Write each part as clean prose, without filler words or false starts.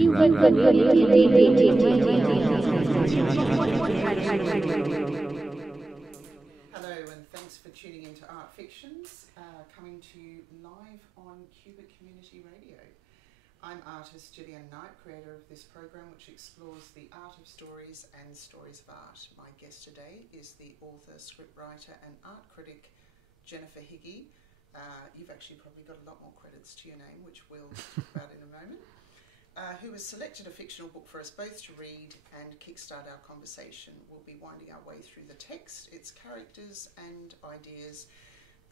Hello, and thanks for tuning into Art Fictions, coming to you live on Cubitt Community Radio. I'm artist Gillian Knight, creator of this program which explores the art of stories and stories of art. My guest today is the author, scriptwriter and art critic Jennifer HIGGIE. You've actually probably got a lot more credits to your name, which we'll talk about in a moment. Who has selected a fictional book for us both to read and kickstart our conversation. We'll be winding our way through the text, its characters and ideas,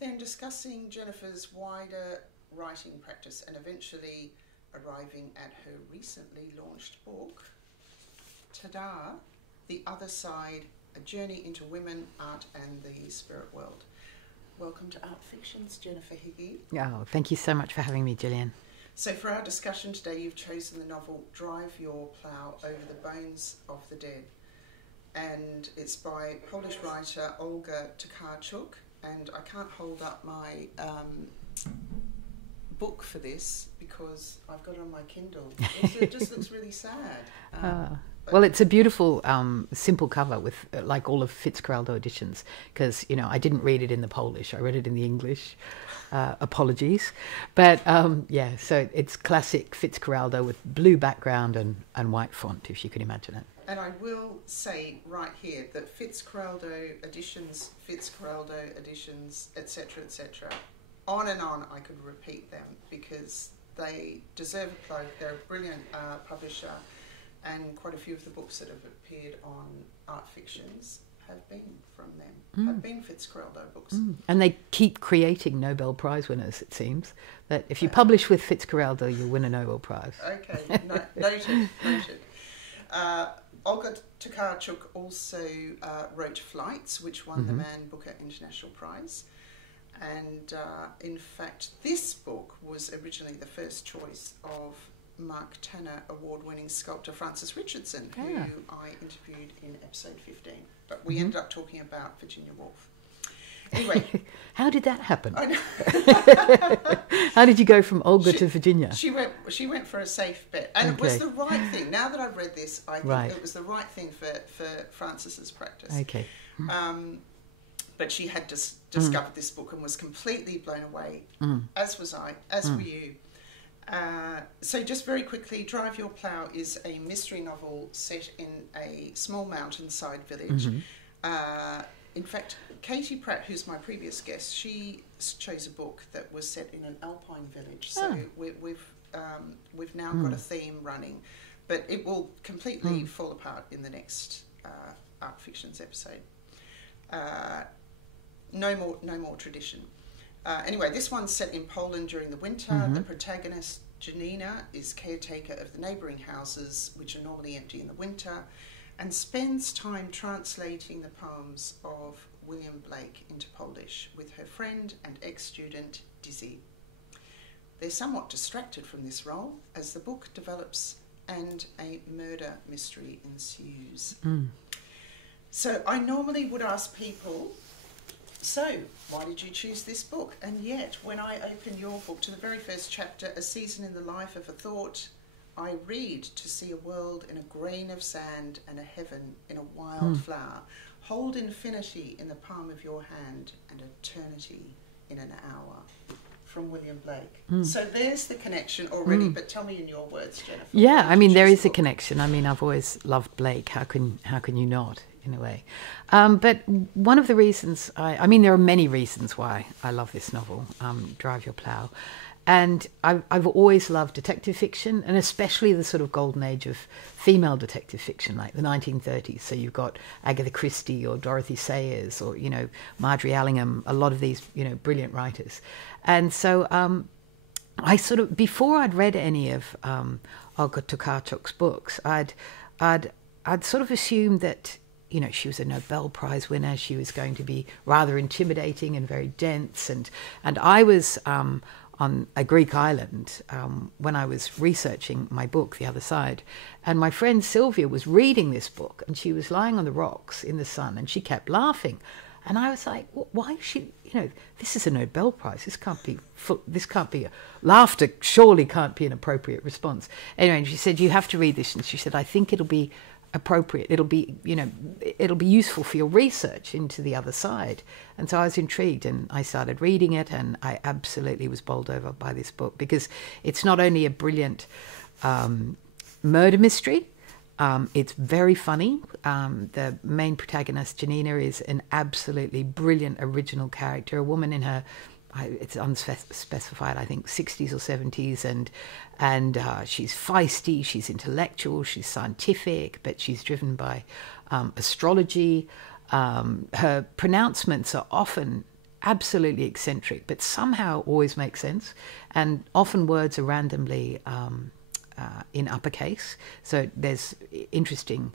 then discussing Jennifer's wider writing practice and eventually arriving at her recently launched book, Ta-da! The Other Side, A Journey into Women, Art and the Spirit World. Welcome to Art Fictions, Jennifer HIGGIE. Oh, thank you so much for having me, Gillian. So for our discussion today, you've chosen the novel Drive Your Plough Over the Bones of the Dead. And it's by Polish writer Olga Tokarczuk. And I can't hold up my book for this because I've got it on my Kindle. It just looks really sad. Well, it's a beautiful, simple cover with like all of Fitzcarraldo editions because, you know, I didn't read it in the Polish. I read it in the English. Apologies. But, yeah, so it's classic Fitzcarraldo with blue background and white font, if you can imagine it. And I will say right here that Fitzcarraldo editions, etc., etc., on and on I could repeat them because they deserve a plug. They're a brilliant publisher. And quite a few of the books that have appeared on Art Fictions have been from them, have been Fitzcarraldo books. And they keep creating Nobel Prize winners, it seems. That if you publish with Fitzcarraldo, you'll win a Nobel Prize. Okay, noted. Olga Tokarczuk also wrote Flights, which won the Man Booker International Prize. And in fact, this book was originally the first choice of Mark Tanner award-winning sculptor Francis Richardson, who I interviewed in episode 15. But we ended up talking about Virginia Woolf. Anyway. How did that happen? I know. How did you go from Olga to Virginia? She went for a safe bet. And it was the right thing. Now that I've read this, I think it was the right thing for Francis's practice. Okay. But she had just discovered this book and was completely blown away, as was I, as were you. So just very quickly, Drive Your Plough is a mystery novel set in a small mountainside village. In fact, Katie Pratt, who's my previous guest, she chose a book that was set in an alpine village. So we've now got a theme running, but it will completely fall apart in the next Art Fictions episode. No more tradition. Anyway, this one's set in Poland during the winter. The protagonist, Janina, is caretaker of the neighbouring houses, which are normally empty in the winter, and spends time translating the poems of William Blake into Polish with her friend and ex-student, Dizzy. They're somewhat distracted from this role as the book develops and a murder mystery ensues. So I normally would ask people, so, why did you choose this book? And yet, when I open your book to the very first chapter, A Season in the Life of a Thought, I read to see a world in a grain of sand and a heaven in a wild flower. Hold infinity in the palm of your hand and eternity in an hour. From William Blake. So there's the connection already, but tell me in your words, Jennifer. Yeah, I mean, there is a connection. I mean, I've always loved Blake. How can you not? In a way. But one of the reasons, I mean, there are many reasons why I love this novel, Drive Your Plough. And I've always loved detective fiction, and especially the sort of golden age of female detective fiction, like the 1930s. So you've got Agatha Christie or Dorothy Sayers or, you know, Marjorie Allingham, a lot of these, you know, brilliant writers. And so I sort of, before I'd read any of Olga Tokarczuk's books, I'd sort of assumed that, you know, she was a Nobel Prize winner. She was going to be rather intimidating and very dense. And I was on a Greek island when I was researching my book, The Other Side. And my friend Sylvia was reading this book, and she was lying on the rocks in the sun, and she kept laughing. And I was like, why is she, this is a Nobel Prize. This can't be, laughter surely can't be an appropriate response. Anyway, and she said, you have to read this. And she said, I think it'll be appropriate. It'll be useful for your research into the other side. And so I was intrigued, and I started reading it, and I absolutely was bowled over by this book, because it's not only a brilliant murder mystery, it's very funny. The main protagonist, Janina, is an absolutely brilliant original character, a woman in her, it's unspecified, I think 60s or 70s, and she's feisty, she's intellectual, she's scientific, but she's driven by astrology. Her pronouncements are often absolutely eccentric, but somehow always make sense, and often words are randomly in uppercase, so there's interesting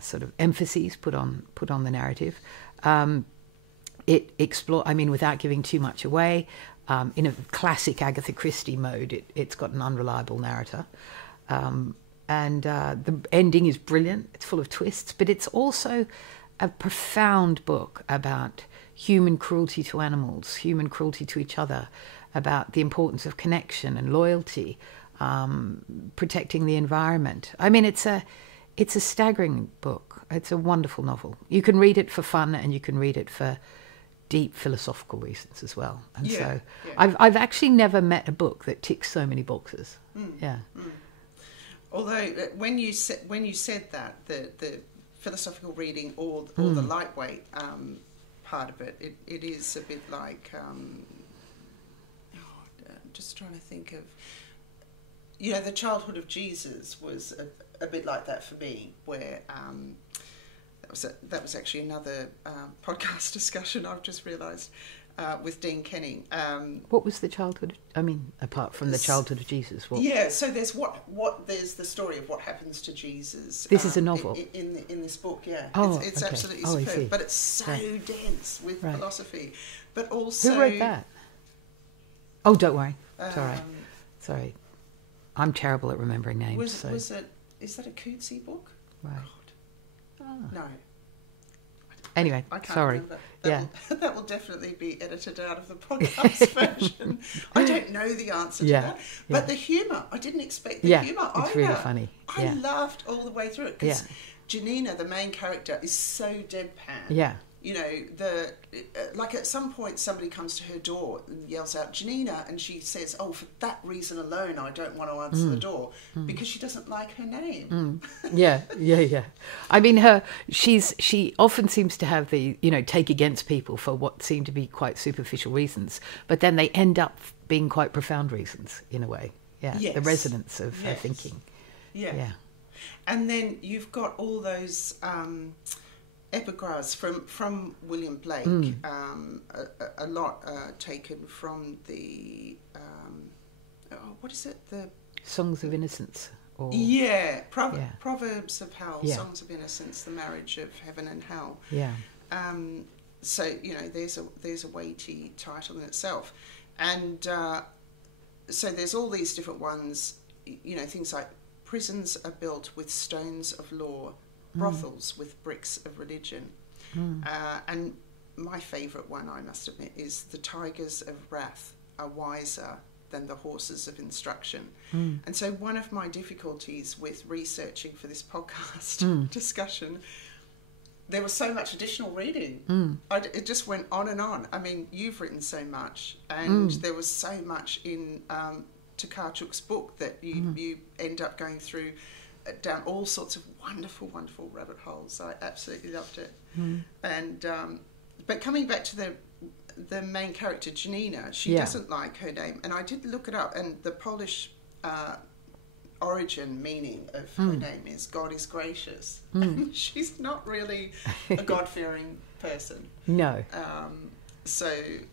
sort of emphases put on the narrative. It without giving too much away, in a classic Agatha Christie mode, it's got an unreliable narrator, and the ending is brilliant. It's full of twists, but it's also a profound book about human cruelty to animals, human cruelty to each other, about the importance of connection and loyalty, protecting the environment. I mean, it's a staggering book. It's a wonderful novel. You can read it for fun, and you can read it for deep philosophical reasons as well. And so I've actually never met a book that ticks so many boxes. Although when you said that, the philosophical reading or the lightweight part of it is a bit like just trying to think of, the childhood of Jesus was a bit like that for me, where that was actually another podcast discussion I've just realised with Dean Kenning. What was the childhood? I mean, apart from the childhood of Jesus, what? Yeah, so there's there's the story of what happens to Jesus. This is a novel in this book. Yeah, oh, it's okay. absolutely superb, but it's so dense with philosophy. But also, who wrote that? Oh, don't worry. It's all right. Sorry, I'm terrible at remembering names. Is that a Coetzee book? Right. Oh. No. Anyway, I can't sorry. remember. That will definitely be edited out of the podcast version. I don't know the answer to that. But the humour, I didn't expect the humour either. It's really funny. I laughed all the way through it, because Janina, the main character, is so deadpan. Yeah. Like at some point somebody comes to her door and yells out, Janina, and she says, oh, for that reason alone I don't want to answer the door, because she doesn't like her name. Yeah. I mean, she often seems to have the, take against people for what seem to be quite superficial reasons, but then they end up being quite profound reasons in a way. Yeah, yes. The resonance of her thinking. Yeah. And then you've got all those epigraphs from William Blake, a lot taken from the what is it, the Songs of Innocence, or Proverbs of Hell, Songs of Innocence, the marriage of heaven and hell. So there's a weighty title in itself, and so there's all these different ones, things like prisons are built with stones of law, brothels with bricks of religion. And my favourite one, I must admit, is the tigers of wrath are wiser than the horses of instruction. And so one of my difficulties with researching for this podcast discussion, there was so much additional reading. It just went on and on. I mean, you've written so much, and there was so much in Tokarczuk's book that you end up going through down all sorts of wonderful rabbit holes. I absolutely loved it. And but coming back to the main character, Janina, she doesn't like her name, and I did look it up, and the Polish origin meaning of her name is God is gracious. And she's not really a God-fearing person. No.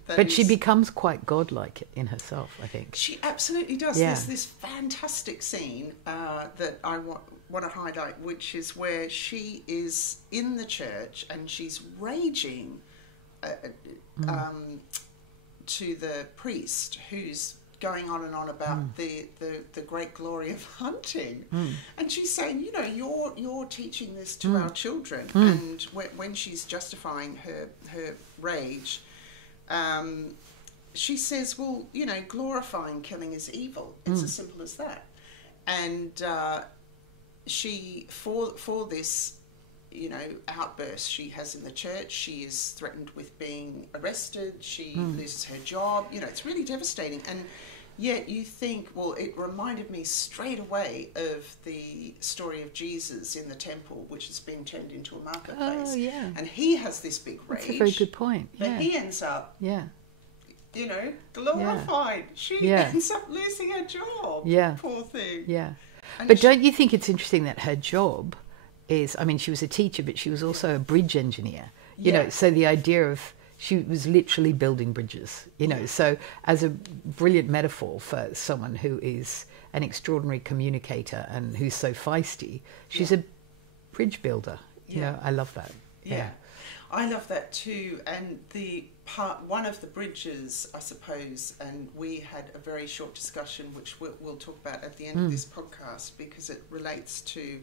But she becomes quite godlike in herself, I think. She absolutely does. There's this fantastic scene that I want to highlight, which is where she is in the church and she's raging to the priest who's going on and on about the great glory of hunting, and she's saying, you know, you're teaching this to our children, and when she's justifying her rage, she says, well, you know, glorifying killing is evil. It's as simple as that. And she, for this, you know, outburst she has in the church, she is threatened with being arrested, she loses her job, you know, it's really devastating. And yet you think, well, it reminded me straight away of the story of Jesus in the temple, which has been turned into a marketplace. Oh, yeah. And he has this big rage. That's a very good point. But Yeah. he ends up, Yeah. you know, glorified. She Yeah. ends up losing her job. Yeah. Poor thing. Yeah. And But don't you think it's interesting that her job is, I mean, she was a teacher, but she was also a bridge engineer, you know, so the idea of, she was literally building bridges, you know, so as a brilliant metaphor for someone who is an extraordinary communicator and who's so feisty, she's a bridge builder, you know, I love that. Yeah. I love that too. And one of the bridges, I suppose, and we had a very short discussion, which we'll talk about at the end of this podcast, because it relates to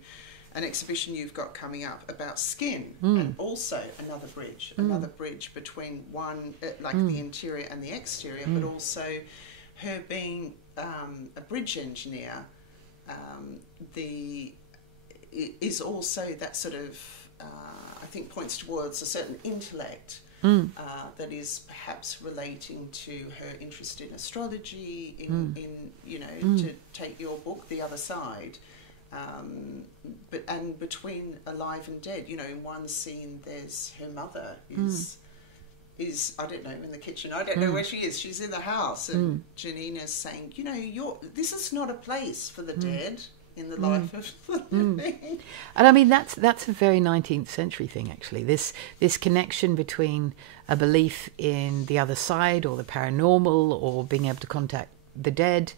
an exhibition you've got coming up about skin, and also another bridge between one, like the interior and the exterior, but also her being a bridge engineer, is also that sort of, I think, points towards a certain intellect that is perhaps relating to her interest in astrology, in you know, to take your book, The Other Side. And between alive and dead, you know, in one scene there's her mother is I don't know, in the kitchen. I don't know where she is. She's in the house, and Janina's saying, you know, this is not a place for the dead in the life of the living. And I mean, that's a very 19th century thing, actually. This connection between a belief in the other side or the paranormal or being able to contact the dead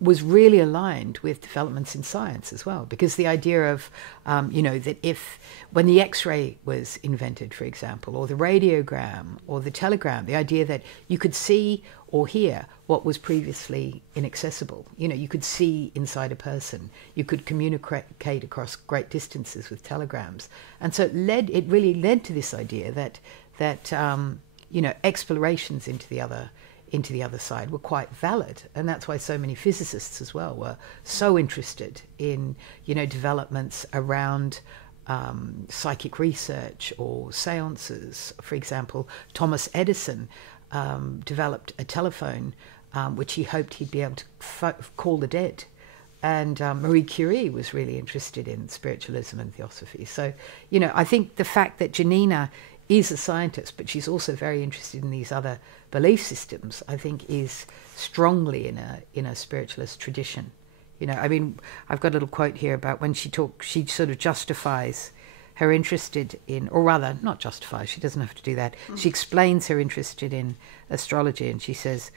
was really aligned with developments in science as well, because the idea of, you know, that when the X-ray was invented, for example, or the radiogram or the telegram, the idea that you could see or hear what was previously inaccessible. You know, you could see inside a person, you could communicate across great distances with telegrams. And so it really led to this idea that you know, explorations into the other side were quite valid, and that's why so many physicists as well were so interested in, you know, developments around psychic research or seances. For example, Thomas Edison developed a telephone which he hoped he'd be able to call the dead, and Marie Curie was really interested in spiritualism and theosophy. So, you know, I think the fact that Janina is a scientist, but she's also very interested in these other belief systems, I think is strongly in a spiritualist tradition. You know, I mean, I've got a little quote here about when she sort of justifies her interest in, or rather, not justifies, she doesn't have to do that. She explains her interest in astrology, and she says,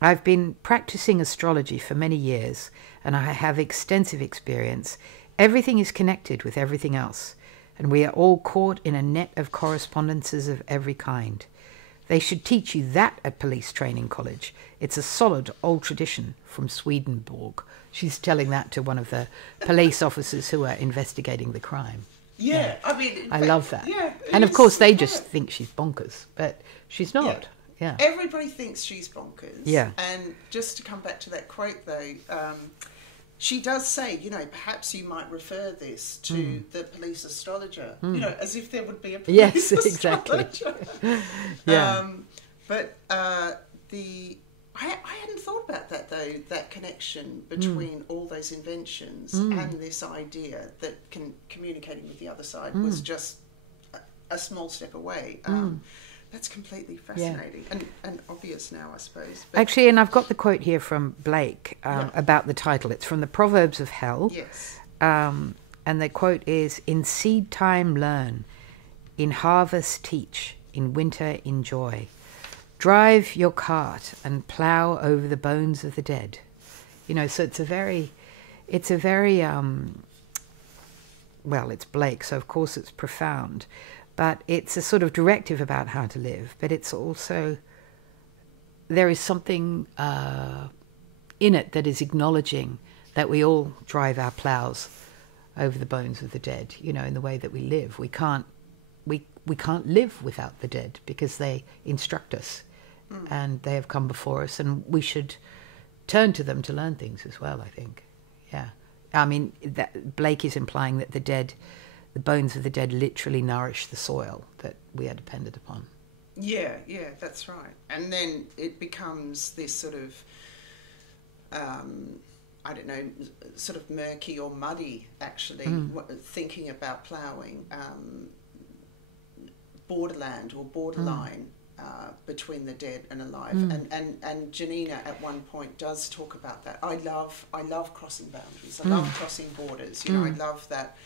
I've been practicing astrology for many years, and I have extensive experience. Everything is connected with everything else, and we are all caught in a net of correspondences of every kind. They should teach you that at police training college. It's a solid old tradition from Swedenborg. She's telling that to one of the police officers who are investigating the crime. Yeah. I mean, I love that. Yeah, and of course they just think she's bonkers, but she's not. Yeah. Everybody thinks she's bonkers. Yeah. And just to come back to that quote though, she does say, you know, perhaps you might refer this to the police astrologer, you know, as if there would be a police astrologer. Yeah. But I hadn't thought about that though, that connection between all those inventions and this idea that communicating with the other side was just a small step away. That's completely fascinating and obvious now, I suppose. But actually, and I've got the quote here from Blake about the title. It's from the Proverbs of Hell. Yes. And the quote is, in seed time learn, in harvest teach, in winter enjoy. Drive your cart and plough over the bones of the dead. You know, so it's a very well, it's Blake, so of course it's profound. But it's a sort of directive about how to live, but it's also there is something in it that is acknowledging that we all drive our plows over the bones of the dead, you know, in the way that we live. We can't live without the dead because they instruct us and they have come before us, and we should turn to them to learn things as well, I think. Yeah. I mean, Blake is implying that the bones of the dead literally nourish the soil that we are dependent upon. Yeah, that's right. And then it becomes this sort of, I don't know, sort of murky or muddy, actually, thinking about ploughing, borderland or borderline between the dead and alive. And Janina at one point does talk about that. I love crossing boundaries. I love crossing borders. You know, I love that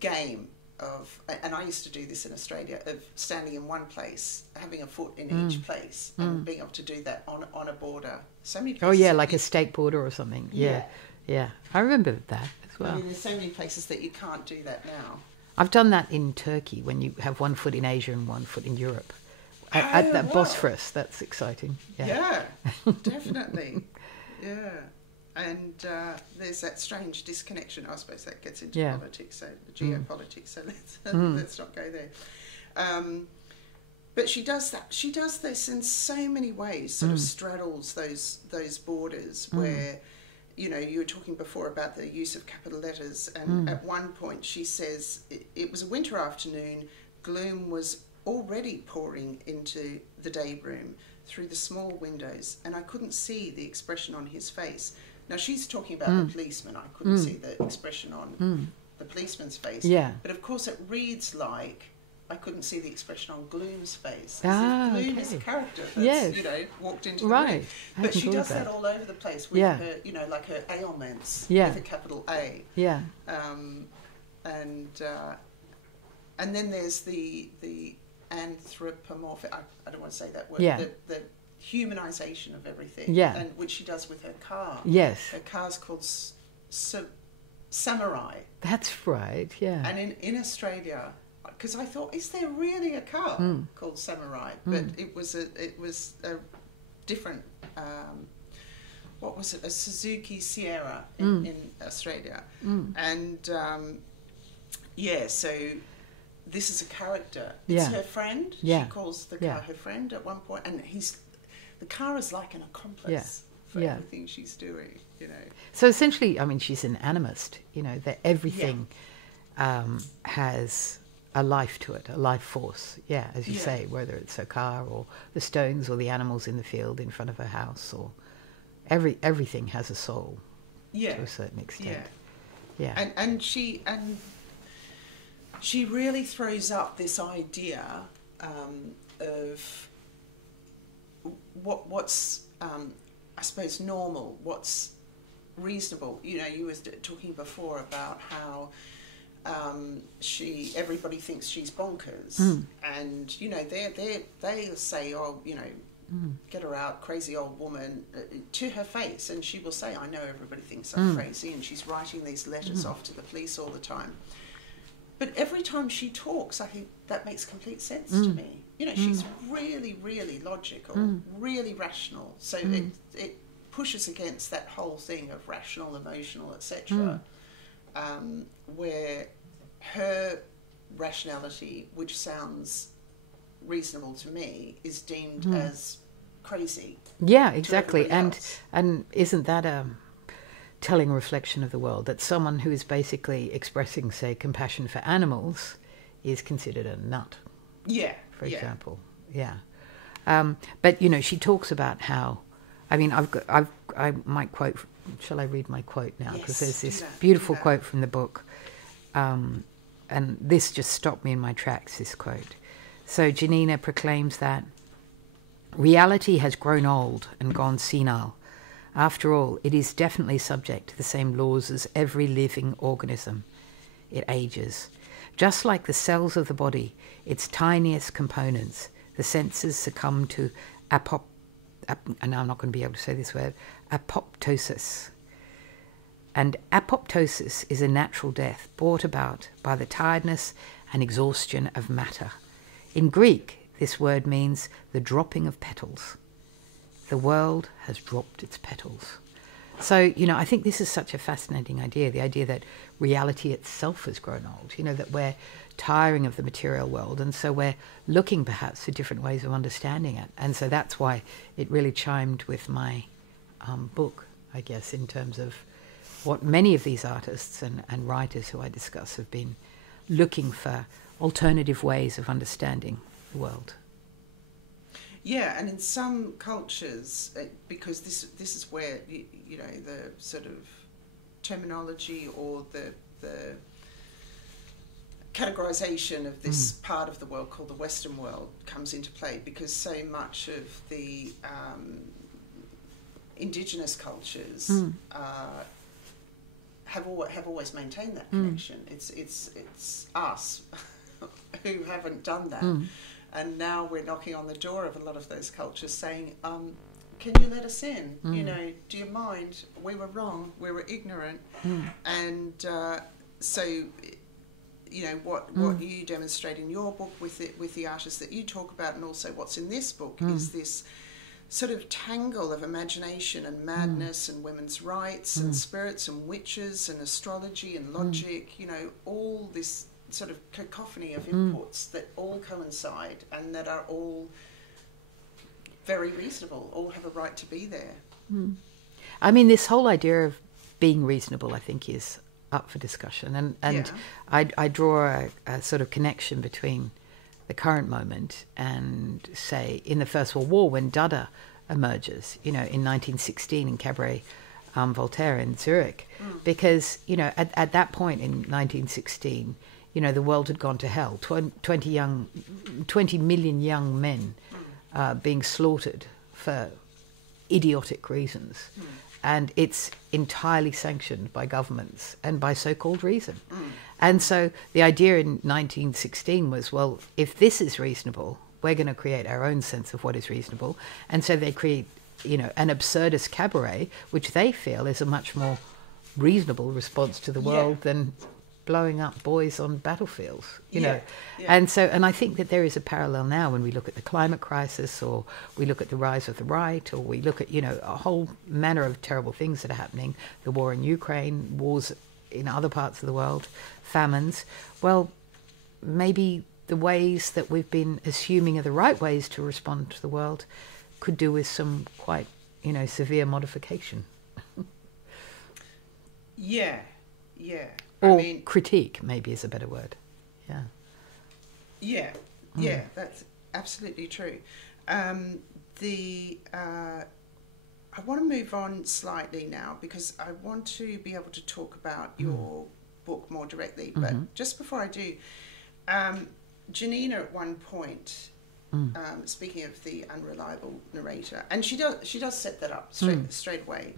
game of, and I used to do this in Australia, of standing in one place, having a foot in each place, and being able to do that on a border. So many places. Oh yeah, like a state border or something. Yeah. I remember that as well. I mean, there's so many places that you can't do that now. I've done that in Turkey, when you have one foot in Asia and one foot in Europe. At that Bosphorus, that's exciting. Yeah, definitely. Yeah. And there's that strange disconnection. I suppose that gets into politics, so geopolitics. So let's not go there. But she does that. She does this in so many ways. Sort of straddles those borders where, you know, you were talking before about the use of capital letters, and at one point she says it was a winter afternoon. Gloom was already pouring into the day room through the small windows, and I couldn't see the expression on his face. Now, she's talking about the policeman. I couldn't see the expression on the policeman's face. Yeah. But, of course, it reads like I couldn't see the expression on Gloom's face. As if Gloom is a character that's, you know, walked into the room. But she does that all over the place with her, you know, like her ailments with a capital A. Yeah. And then there's the anthropomorphic, I don't want to say that word, the humanization of everything, and which she does with her car. Yes. Her car's called Samurai. That's right, yeah. And in Australia, because I thought, is there really a car called Samurai? But it was a different, what was it, a Suzuki Sierra in Australia. And so this is a character. It's her friend. She calls the car her friend at one point, and the car is like an accomplice for everything she's doing, you know. So essentially, I mean, she's an animist, you know, that everything has a life to it, a life force, as you say, whether it's her car or the stones or the animals in the field in front of her house, or everything has a soul to a certain extent. And she really throws up this idea of what's I suppose normal, what's reasonable. You know, you were talking before about how everybody thinks she's bonkers, and you know they'll say, oh, you know, get her out, crazy old woman, to her face, and she will say, I know everybody thinks I'm crazy, and she's writing these letters off to the police all the time. But every time she talks, I think that makes complete sense to me. You know, she's really, really logical, really rational. So it pushes against that whole thing of rational, emotional, etc., where her rationality, which sounds reasonable to me, is deemed as crazy. Yeah, exactly. And isn't that a telling reflection of the world, that someone who is basically expressing, say, compassion for animals is considered a nut? For example. But you know, she talks about how, I mean, I might quote. Shall I read my quote now? Because there's this beautiful quote from the book, and this just stopped me in my tracks. This quote. So Janina proclaims that reality has grown old and gone senile. After all, it is definitely subject to the same laws as every living organism. It ages. Just like the cells of the body, its tiniest components, the senses succumb to and I'm not going to be able to say this word, apoptosis. And apoptosis is a natural death brought about by the tiredness and exhaustion of matter. In Greek, this word means the dropping of petals. the world has dropped its petals. So, I think this is such a fascinating idea, the idea that reality itself has grown old, that we're tiring of the material world, and so we're looking perhaps for different ways of understanding it. And so that's why it really chimed with my book, I guess, in terms of what many of these artists and writers who I discuss have been looking for alternative ways of understanding the world. Yeah, and in some cultures, because this is where the sort of terminology or the categorization of this part of the world called the Western world comes into play, because so much of the indigenous cultures have always maintained that connection. It's us who haven't done that. And now we're knocking on the door of a lot of those cultures saying, can you let us in? Do you mind? We were wrong. We were ignorant. And so, what you demonstrate in your book with the artists that you talk about, and also what's in this book, is this sort of tangle of imagination and madness and women's rights and spirits and witches and astrology and logic, all this sort of cacophony of inputs that all coincide and that are all very reasonable, all have a right to be there. I mean, this whole idea of being reasonable, I think, is up for discussion. And I draw a sort of connection between the current moment and, say, in the First World War, when Dada emerges, in 1916 in Cabaret Voltaire in Zurich. Because, at that point in 1916, the world had gone to hell. 20 million young men being slaughtered for idiotic reasons. And it's entirely sanctioned by governments and by so-called reason. And so the idea in 1916 was, well, if this is reasonable, we're going to create our own sense of what is reasonable. And so they create, an absurdist cabaret, which they feel is a much more reasonable response to the world than blowing up boys on battlefields, you know. And I think that there is a parallel now when we look at the climate crisis, or we look at the rise of the right, or we look at, a whole manner of terrible things that are happening, the war in Ukraine, wars in other parts of the world, famines. Well, maybe the ways that we've been assuming are the right ways to respond to the world could do with some quite, severe modification. Or critique, maybe, is a better word. That's absolutely true. I want to move on slightly now, because I want to be able to talk about your book more directly. But just before I do, Janina at one point, speaking of the unreliable narrator, and she does set that up straight away.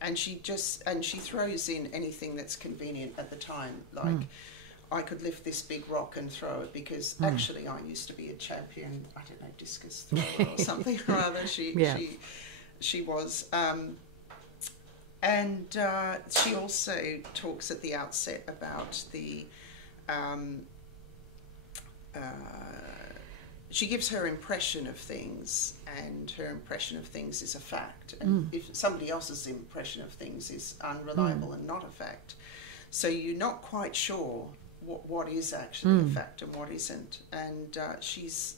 And she throws in anything that's convenient at the time, like I could lift this big rock and throw it because actually I used to be a champion, I don't know, discus thrower or something or other. She was, and she also talks at the outset about the. She gives her impression of things, and her impression of things is a fact. And if somebody else's impression of things is unreliable and not a fact, so you're not quite sure what is actually a fact and what isn't. And she's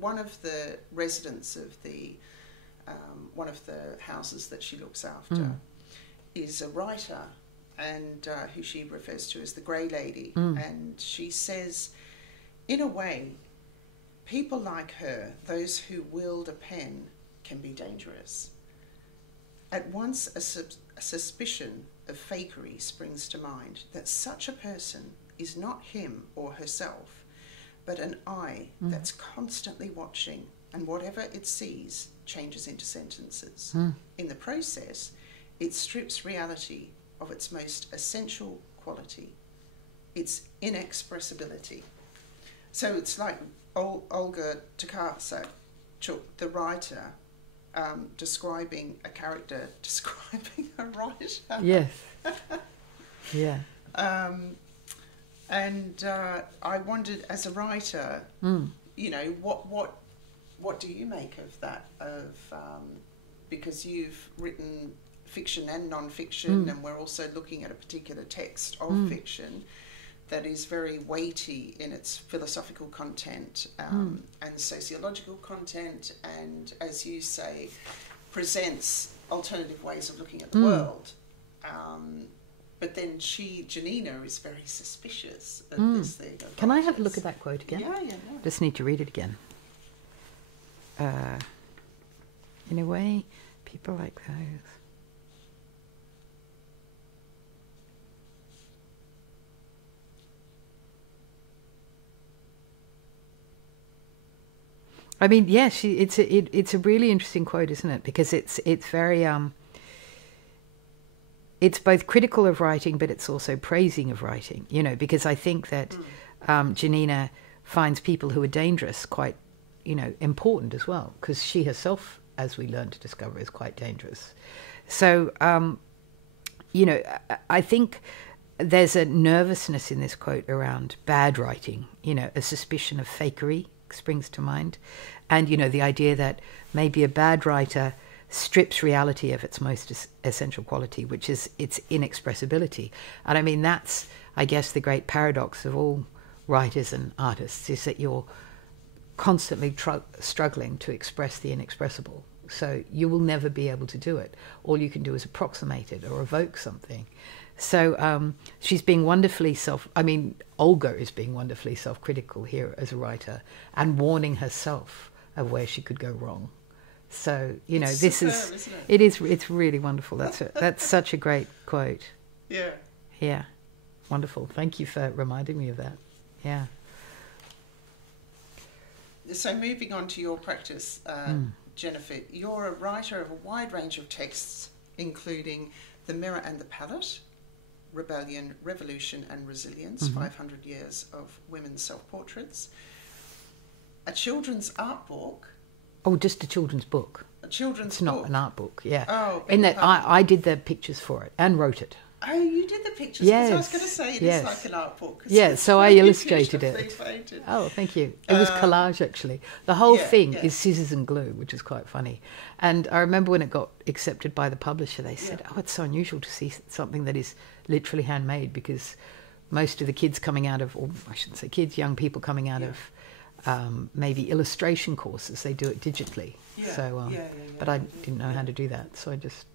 one of the residents of the one of the houses that she looks after is a writer, and who she refers to as the Grey Lady. And she says, in a way, people like her, those who wield a pen, can be dangerous. At once a suspicion of fakery springs to mind, that such a person is not him or herself, but an eye that's constantly watching, and whatever it sees changes into sentences. In the process, it strips reality of its most essential quality, its inexpressibility. So it's like Olga Tokarczuk, the writer, describing a character, describing a writer. Yes. Yeah. And I wondered, as a writer, what do you make of that? Because you've written fiction and non-fiction, and we're also looking at a particular text of fiction that is very weighty in its philosophical content and sociological content, and, as you say, presents alternative ways of looking at the world. But then Janina is very suspicious of this thing. Can I have a look at that quote again? Yeah. No. Just need to read it again. In a way, people like those. I mean, yeah, it's a really interesting quote, isn't it? Because it's very it's both critical of writing, but it's also praising of writing. You know, because I think that Janina finds people who are dangerous quite, you know, important as well. Because she herself, as we learn to discover, is quite dangerous. So, you know, I think there's a nervousness in this quote around bad writing. You know, a suspicion of fakery springs to mind, and you know, the idea that maybe a bad writer strips reality of its most essential quality, which is its inexpressibility. And I mean, that's, I guess, the great paradox of all writers and artists, is that you're constantly struggling to express the inexpressible. So you will never be able to do it. All you can do is approximate it or evoke something. So she's being wonderfully Olga is being wonderfully self-critical here as a writer, and warning herself of where she could go wrong. So, you know, this superb, is, isn't it? it's really wonderful. That's such a great quote. Yeah. Yeah. Wonderful. Thank you for reminding me of that. Yeah. So moving on to your practice, Jennifer, you're a writer of a wide range of texts, including The Mirror and the Palette, Rebellion, Revolution and Resilience, 500 Years of Women's Self-Portraits, a children's art book. Oh, just a children's book. A children's It's book. not an art book, yeah. Oh, in that I did the pictures for it and wrote it. Oh, you did the pictures? Yes. Because I was going to say it is like an art book. Yeah, so I illustrated it. Painted. Oh, thank you. It was collage, actually. The whole thing yeah. is scissors and glue, which is quite funny. And I remember when it got accepted by the publisher, they said, oh, it's so unusual to see something that is literally handmade, because most of the kids coming out of, or I shouldn't say kids, young people coming out of maybe illustration courses, they do it digitally. Yeah. So, but I didn't know how to do that, so I just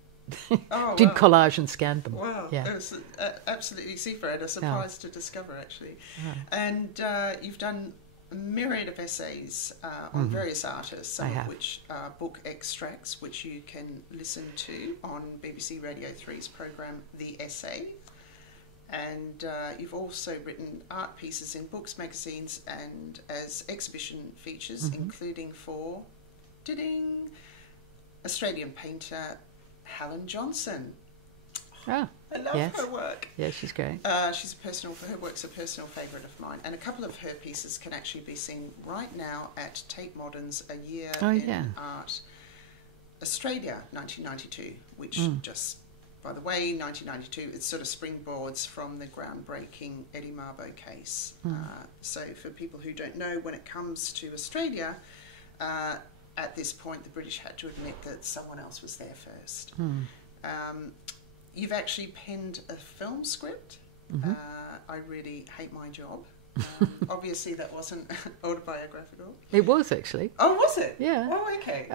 did collage and scanned them. Wow, yeah. It was absolutely super, and a surprise to discover, actually. Right. And you've done a myriad of essays on various artists, some of which are book extracts, which you can listen to on BBC Radio 3's programme The Essay. And you've also written art pieces in books, magazines, and as exhibition features, including for Australian painter Helen Johnson. Oh, I love her work. Yeah, she's great. Her work's a personal favourite of mine, and a couple of her pieces can actually be seen right now at Tate Modern's A Year in Art Australia 1992, which just, by the way, 1992, it sort of springboards from the groundbreaking Eddie Mabo case. So for people who don't know, when it comes to Australia, at this point, the British had to admit that someone else was there first. You've actually penned a film script. I Really Hate My Job. Obviously, that wasn't autobiographical. It was, actually. Oh, was it? Yeah. Oh, okay.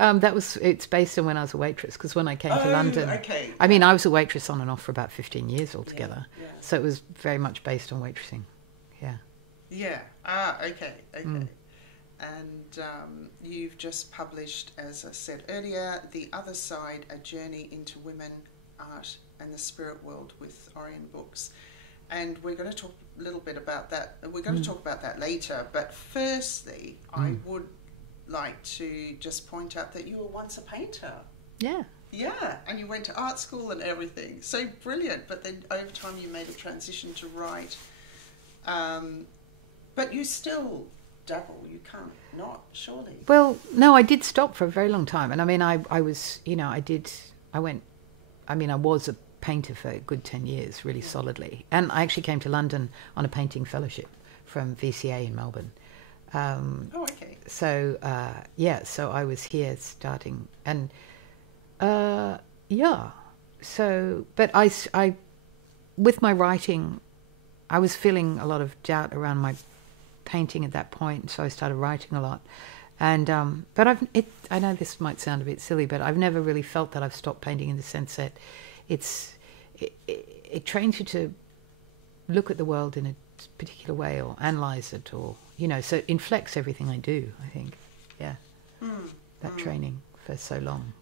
It's based on when I was a waitress, because when I came to London... okay. I mean, I was a waitress on and off for about 15 years altogether. Yeah. So it was very much based on waitressing. Yeah. Yeah. Okay. And you've just published, as I said earlier, The Other Side, A Journey into Women, Art and the Spirit World with Orion Books. And we're going to talk a little bit about that. We're going to talk about that later. But firstly, I would like to just point out that you were once a painter. Yeah. Yeah, and you went to art school and everything. So brilliant. But then over time you made a transition to write. But you still... double, you can't not, surely. Well, no, I did stop for a very long time, and I mean, I was a painter for a good 10 years, really solidly, and I actually came to London on a painting fellowship from VCA in Melbourne. so so I was here starting, and so, but I with my writing, I was feeling a lot of doubt around my painting at that point, so I started writing a lot. And but I know this might sound a bit silly, but I've never really felt that I've stopped painting, in the sense that it trains you to look at the world in a particular way, or analyze it, or so it inflects everything I do, I think. That training for so long.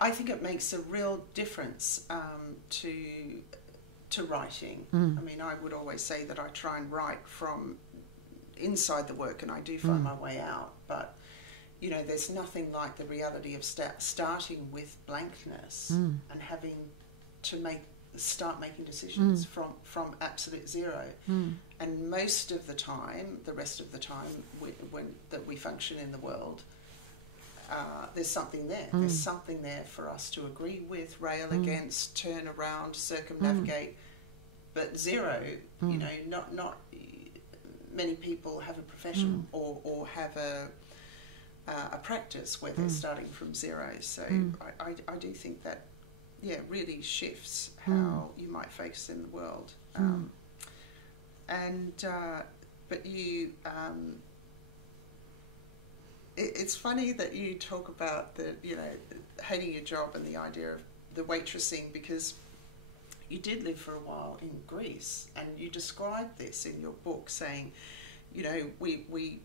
I think it makes a real difference to writing. I mean, I would always say that I try and write from inside the work, and I do find my way out, but there's nothing like the reality of starting with blankness and having to start making decisions from absolute zero. And most of the time, the rest of the time that we function in the world, there's something there. There's something there for us to agree with, rail against, turn around, circumnavigate. But zero, not many people have a profession or have a practice where they're starting from zero. So I do think that really shifts how you might face in the world. But you it's funny that you talk about the hating your job and the idea of the waitressing, because you did live for a while in Greece, and you described this in your book, saying we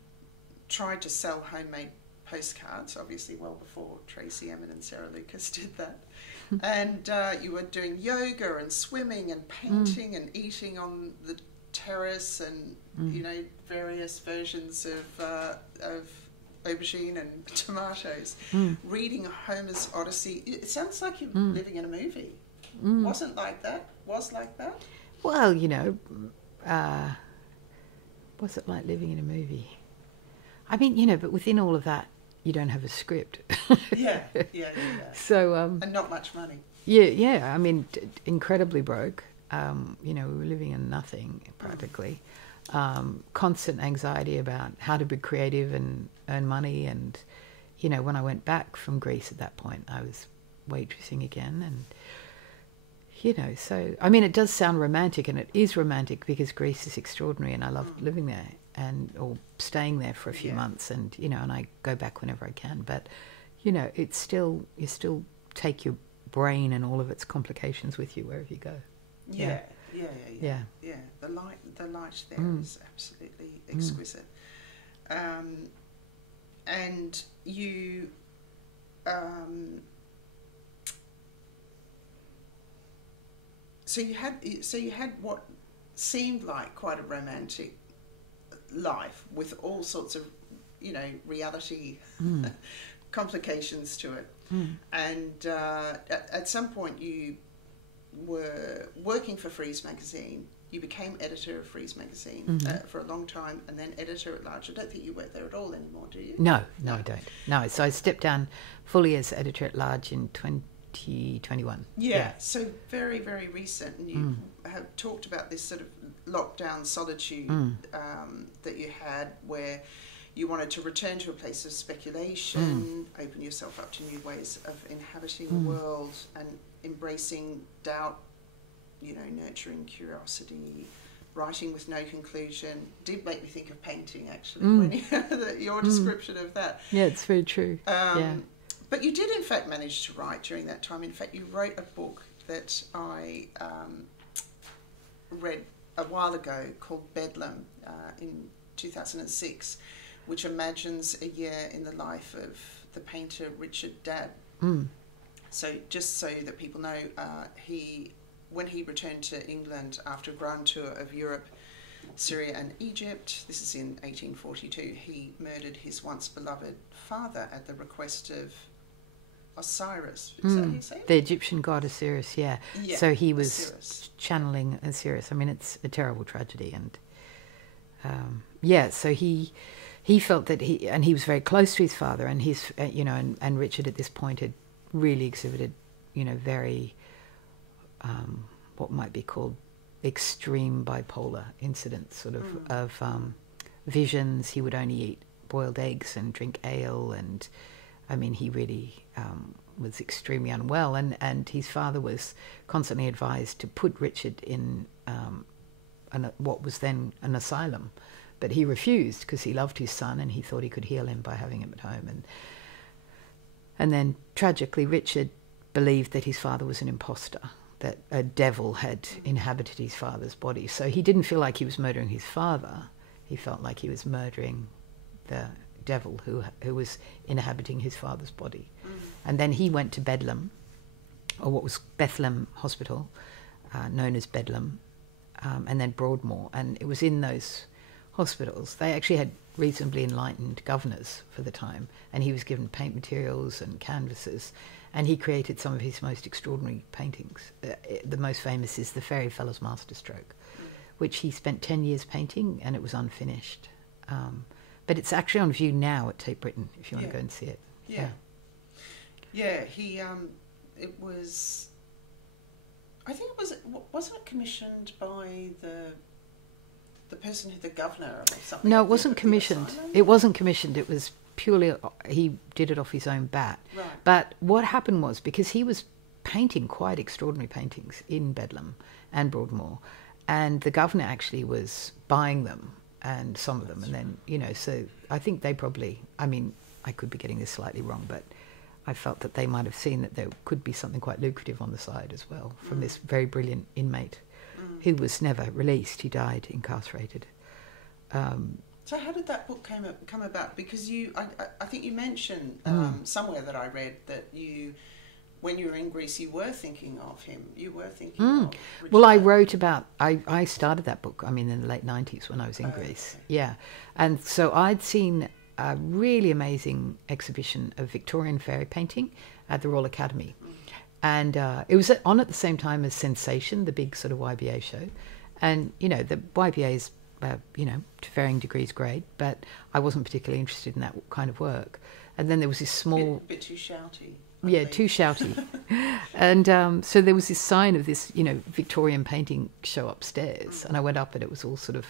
tried to sell homemade postcards, obviously well before Tracy Emin and Sarah Lucas did that. And you were doing yoga and swimming and painting and eating on the terrace, and various versions of aubergine and tomatoes, reading Homer's Odyssey. It sounds like you're living in a movie. Wasn't like that? Was like that? Well, what's it like living in a movie? I mean, but within all of that, you don't have a script. Yeah. So and not much money. Yeah. I mean, incredibly broke. We were living in nothing practically. Constant anxiety about how to be creative and earn money. And when I went back from Greece at that point, I was waitressing again, and so I mean, it does sound romantic, and it is romantic, because Greece is extraordinary, and I love living there or staying there for a few months, and and I go back whenever I can. But it's still, you still take your brain and all of its complications with you wherever you go. Yeah. The light there is absolutely exquisite. And you so you had what seemed like quite a romantic life, with all sorts of reality complications to it. And at some point you were working for Frieze magazine. You became editor of Frieze magazine for a long time, and then editor at large. I don't think you work there at all anymore, do you? No, I don't. No, so I stepped down fully as editor at large in 2021. Yeah, so very, very recent. And you have talked about this sort of lockdown solitude that you had, where you wanted to return to a place of speculation, open yourself up to new ways of inhabiting the world, and embracing doubt, nurturing curiosity, writing with no conclusion. Did make me think of painting, actually, when your description of that. Yeah, it's very true. But you did, in fact, manage to write during that time. In fact, you wrote a book that I read a while ago called Bedlam in 2006, which imagines a year in the life of the painter Richard Dadd. So just so that people know, when he returned to England after a grand tour of Europe, Syria and Egypt, this is in 1842, he murdered his once beloved father at the request of Osiris. Is that how you say it? The Egyptian god Osiris, yeah. So he was channeling Osiris. I mean, it's a terrible tragedy. And so he felt that he was very close to his father, and his, and Richard at this point had really exhibited, very, what might be called extreme bipolar incidents, sort of visions. He would only eat boiled eggs and drink ale, and I mean, he really was extremely unwell, and his father was constantly advised to put Richard in what was then an asylum, but he refused because he loved his son and he thought he could heal him by having him at home. And then tragically, Richard believed that his father was an imposter, that a devil had inhabited his father's body. So he didn't feel like he was murdering his father. He felt like he was murdering the devil who was inhabiting his father's body. And then he went to Bedlam, or what was Bethlehem Hospital, known as Bedlam, and then Broadmoor. And it was in those hospitals. They actually had reasonably enlightened governors for the time, and he was given paint materials and canvases, and he created some of his most extraordinary paintings. The most famous is the Fairy Fellow's Masterstroke, which he spent 10 years painting, and it was unfinished. But it's actually on view now at Tate Britain, if you want to go and see it. Yeah, he, it was, I think wasn't it commissioned by the person who, the governor or something? No, it wasn't commissioned. It wasn't commissioned. It was purely, he did it off his own bat. Right. But what happened was, because he was painting quite extraordinary paintings in Bedlam and Broadmoor, and the governor actually was buying them, and some of them, and then, you know, so I think they probably, I mean, I could be getting this slightly wrong, but I felt that they might have seen that there could be something quite lucrative on the side as well from this very brilliant inmate who was never released. He died incarcerated. So how did that book come about? Because I think you mentioned somewhere that I read that when you were in Greece, you were thinking of him. You were thinking of Richard. Well, I wrote about, I started that book, I mean, in the late 90s when I was in Greece. Okay. Yeah. And so I'd seen a really amazing exhibition of Victorian fairy painting at the Royal Academy. And it was on at the same time as Sensation, the big sort of YBA show. And, you know, the YBA is, you know, to varying degrees great, but I wasn't particularly interested in that kind of work. And then there was this small... Bit too shouty. Yeah, too shouty. And so there was this sign of this, you know, Victorian painting show upstairs. And I went up and it was all sort of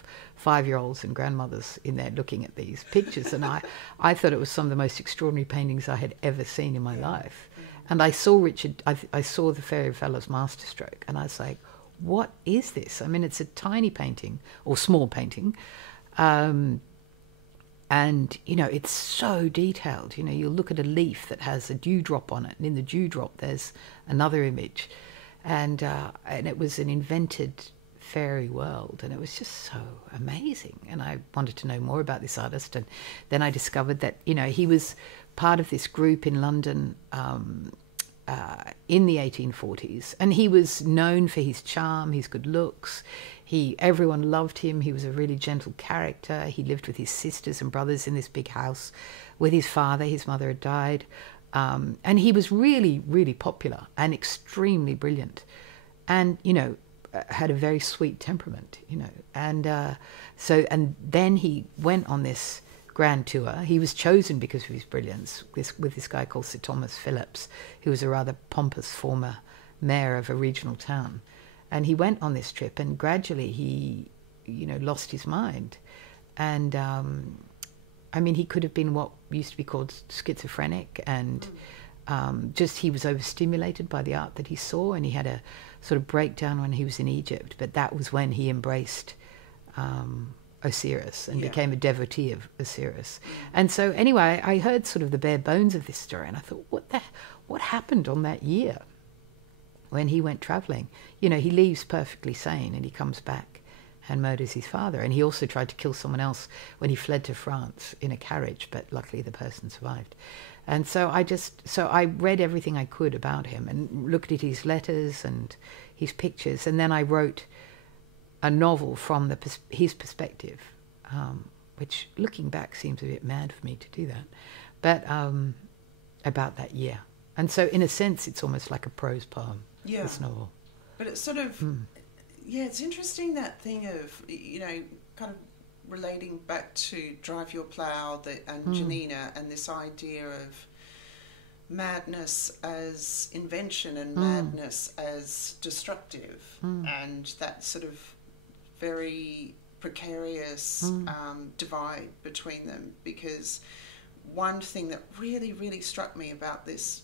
5-year-olds and grandmothers in there looking at these pictures. And I thought it was some of the most extraordinary paintings I had ever seen in my life. And I saw Richard, I saw the Fairy Fellow's Masterstroke, and I was like, what is this? I mean, it's a tiny painting, or small painting, and, you know, it's so detailed. You know, you'll look at a leaf that has a dewdrop on it, and in the dewdrop there's another image. And it was an invented fairy world, and it was just so amazing. And I wanted to know more about this artist, and then I discovered that, you know, he was part of this group in London in the 1840s, and he was known for his charm, his good looks. Everyone loved him. He was a really gentle character. He lived with his sisters and brothers in this big house with his father. His mother had died, and he was really, really popular and extremely brilliant, and, you know, had a very sweet temperament, you know. And and then he went on this grand tour. He was chosen because of his brilliance with this guy called Sir Thomas Phillips, who was a rather pompous former mayor of a regional town. And he went on this trip, and gradually he, you know, lost his mind. And I mean, he could have been what used to be called schizophrenic, and just he was overstimulated by the art that he saw, and he had a sort of breakdown when he was in Egypt. But that was when he embraced Osiris and became a devotee of Osiris. And so anyway, I heard sort of the bare bones of this story, and I thought, what happened on that year when he went travelling? You know, he leaves perfectly sane and he comes back and murders his father. And he also tried to kill someone else when he fled to France in a carriage, but luckily the person survived. And so I read everything I could about him and looked at his letters and his pictures, and then I wrote a novel from his perspective, which looking back seems a bit mad for me to do that, but about that year. And so in a sense it's almost like a prose poem, this novel. But it's sort of, it's interesting, that thing of, you know, kind of relating back to Drive Your Plough and Janina, and this idea of madness as invention and madness as destructive, and that sort of very precarious divide between them, because one thing that really, really struck me about this,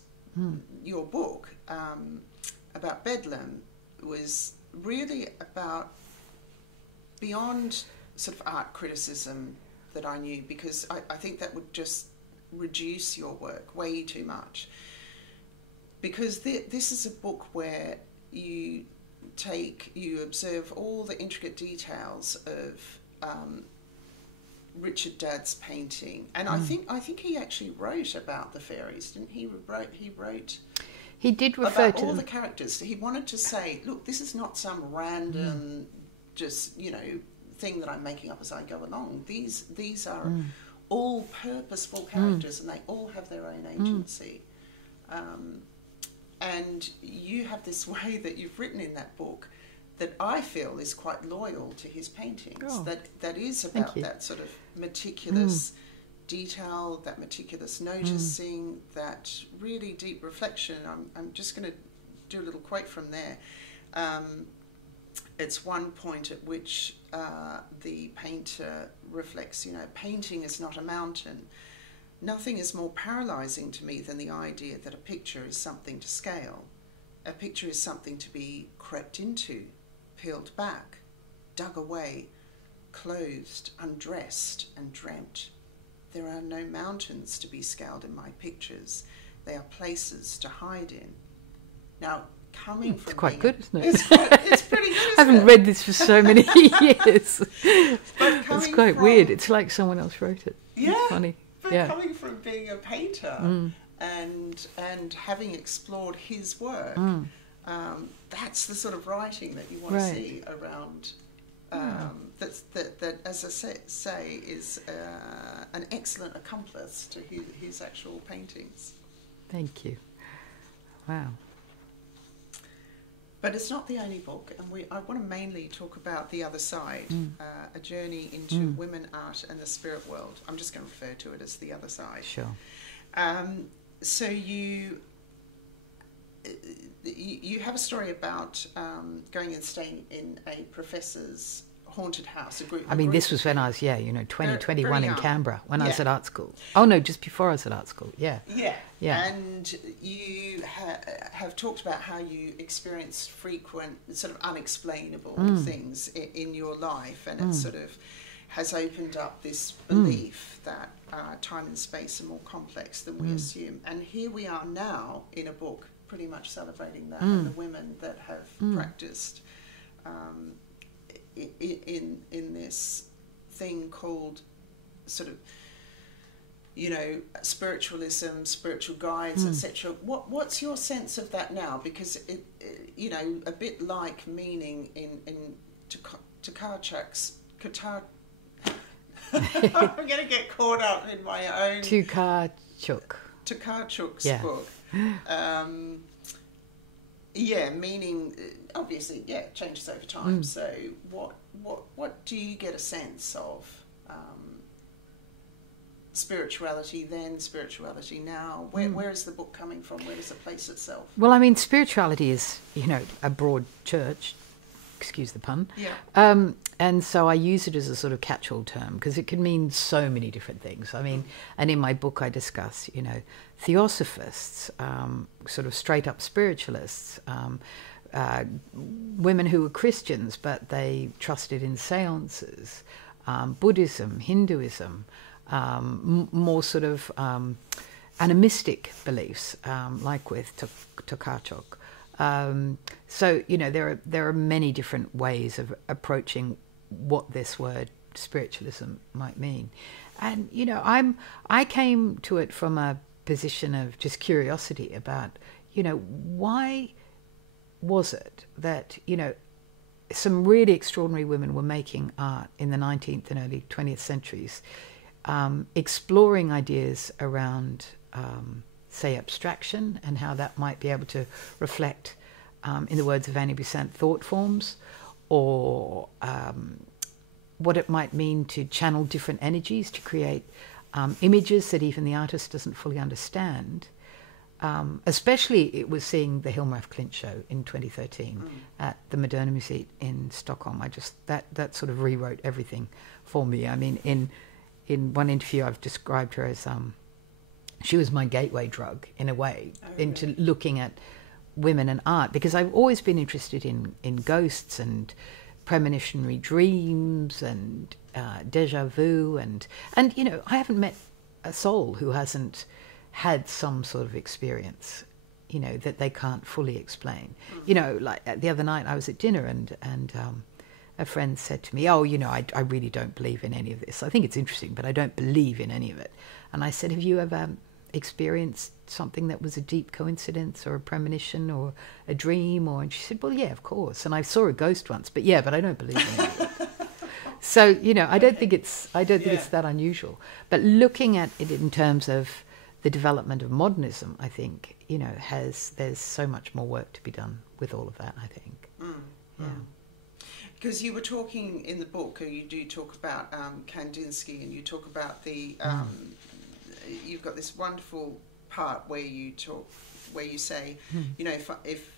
your book, about Bedlam, was really about beyond sort of art criticism that I knew, because I think that would just reduce your work way too much. Because this is a book where you observe all the intricate details of Richard Dadd's painting, and I think he actually wrote about the fairies, didn't he? He did refer about to all the characters. He wanted to say, look, this is not some random, just thing that I'm making up as I go along. These are all purposeful characters, and they all have their own agency. And you have this way that you've written in that book that I feel is quite loyal to his paintings. Oh, that is about that sort of meticulous detail, that meticulous noticing, that really deep reflection. I'm just going to do a little quote from there. It's one point at which the painter reflects, painting is not a mountain. Nothing is more paralysing to me than the idea that a picture is something to scale. A picture is something to be crept into, peeled back, dug away, clothed, undressed and dreamt. There are no mountains to be scaled in my pictures. They are places to hide in. Now, coming from... It's quite good, isn't it? It's pretty good, isn't it? I haven't read this for so many years. It's quite weird. It's like someone else wrote it. Yeah. It's funny. But coming from being a painter and having explored his work, that's the sort of writing that you want to see around. That, as I say, is an excellent accomplice to his actual paintings. Thank you. Wow. But it's not the only book, and I want to mainly talk about The Other Side, a journey into women, art and the spirit world. I'm just going to refer to it as The Other Side. Sure. So you have a story about going and staying in a professor's haunted house. This was when I was 21 in Canberra, when I was at art school. Oh no, just before I was at art school. Yeah. And you have talked about how you experienced frequent sort of unexplainable things in your life, and it sort of has opened up this belief that time and space are more complex than we assume. And here we are now in a book pretty much celebrating that, and the women that have practiced in this thing called sort of spiritualism, spiritual guides, etc. What's your sense of that now? Because it a bit like meaning in Tokarczuk's I'm going to get caught up in my own Tokarczuk's book. Meaning obviously changes over time. So what do you get a sense of spirituality then, spirituality now? Where is the book coming from? Where does it place itself? Well, spirituality is a broad church, excuse the pun. And so I use it as a sort of catch-all term because it can mean so many different things. And in my book I discuss, theosophists, sort of straight-up spiritualists, women who were Christians but they trusted in seances, Buddhism, Hinduism, more sort of animistic beliefs, like with Tokarczuk. So there are many different ways of approaching what this word spiritualism might mean, and I came to it from a position of just curiosity about why was it that some really extraordinary women were making art in the 19th and early 20th centuries, exploring ideas around say abstraction and how that might be able to reflect, in the words of Annie Besant, thought forms, or what it might mean to channel different energies to create images that even the artist doesn't fully understand. especially it was seeing the Hilma af Klint show in 2013 at the Moderna Museet in Stockholm. That sort of rewrote everything for me. I mean, in one interview I've described her as she was my gateway drug in a way into looking at women and art, because I've always been interested in ghosts and premonitionary dreams and deja vu and you know, I haven't met a soul who hasn't had some sort of experience, you know, that they can't fully explain. You know, like the other night I was at dinner and a friend said to me, oh, you know, I really don't believe in any of this. I think it's interesting, but I don't believe in any of it. And I said, have you ever experienced something that was a deep coincidence or a premonition or a dream? And she said, well, yeah, of course. And I saw a ghost once, but I don't believe in any of it. So, you know, I don't think it's that unusual. But looking at it in terms of the development of modernism, I think, you know, there's so much more work to be done with all of that, I think. Yeah. Because you were talking in the book, or you do talk about Kandinsky, and you talk about the you've got this wonderful part where you say, you know, if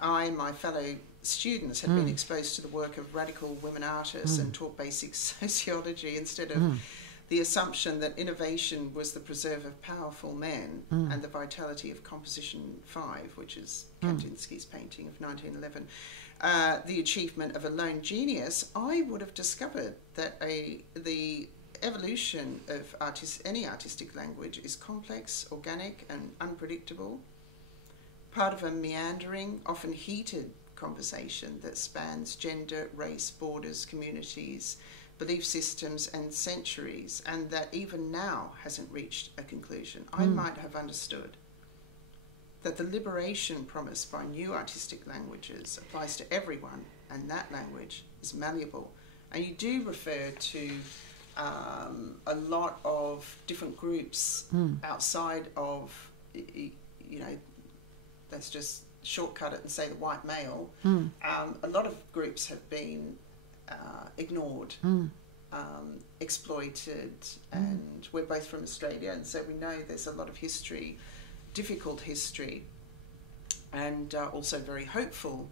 I and my fellow students had been exposed to the work of radical women artists and taught basic sociology instead of the assumption that innovation was the preserve of powerful men and the vitality of Composition 5, which is Kandinsky's painting of 1911, the achievement of a lone genius, I would have discovered that the evolution of any artistic language is complex, organic and unpredictable, part of a meandering, often heated conversation that spans gender, race, borders, communities, belief systems and centuries, and that even now hasn't reached a conclusion. I might have understood that the liberation promised by new artistic languages applies to everyone, and that language is malleable. And you do refer to a lot of different groups outside of, you know, let's just shortcut it and say the white male. A lot of groups have been ignored, exploited, and we're both from Australia, and so we know there's a lot of history, difficult history, and also very hopeful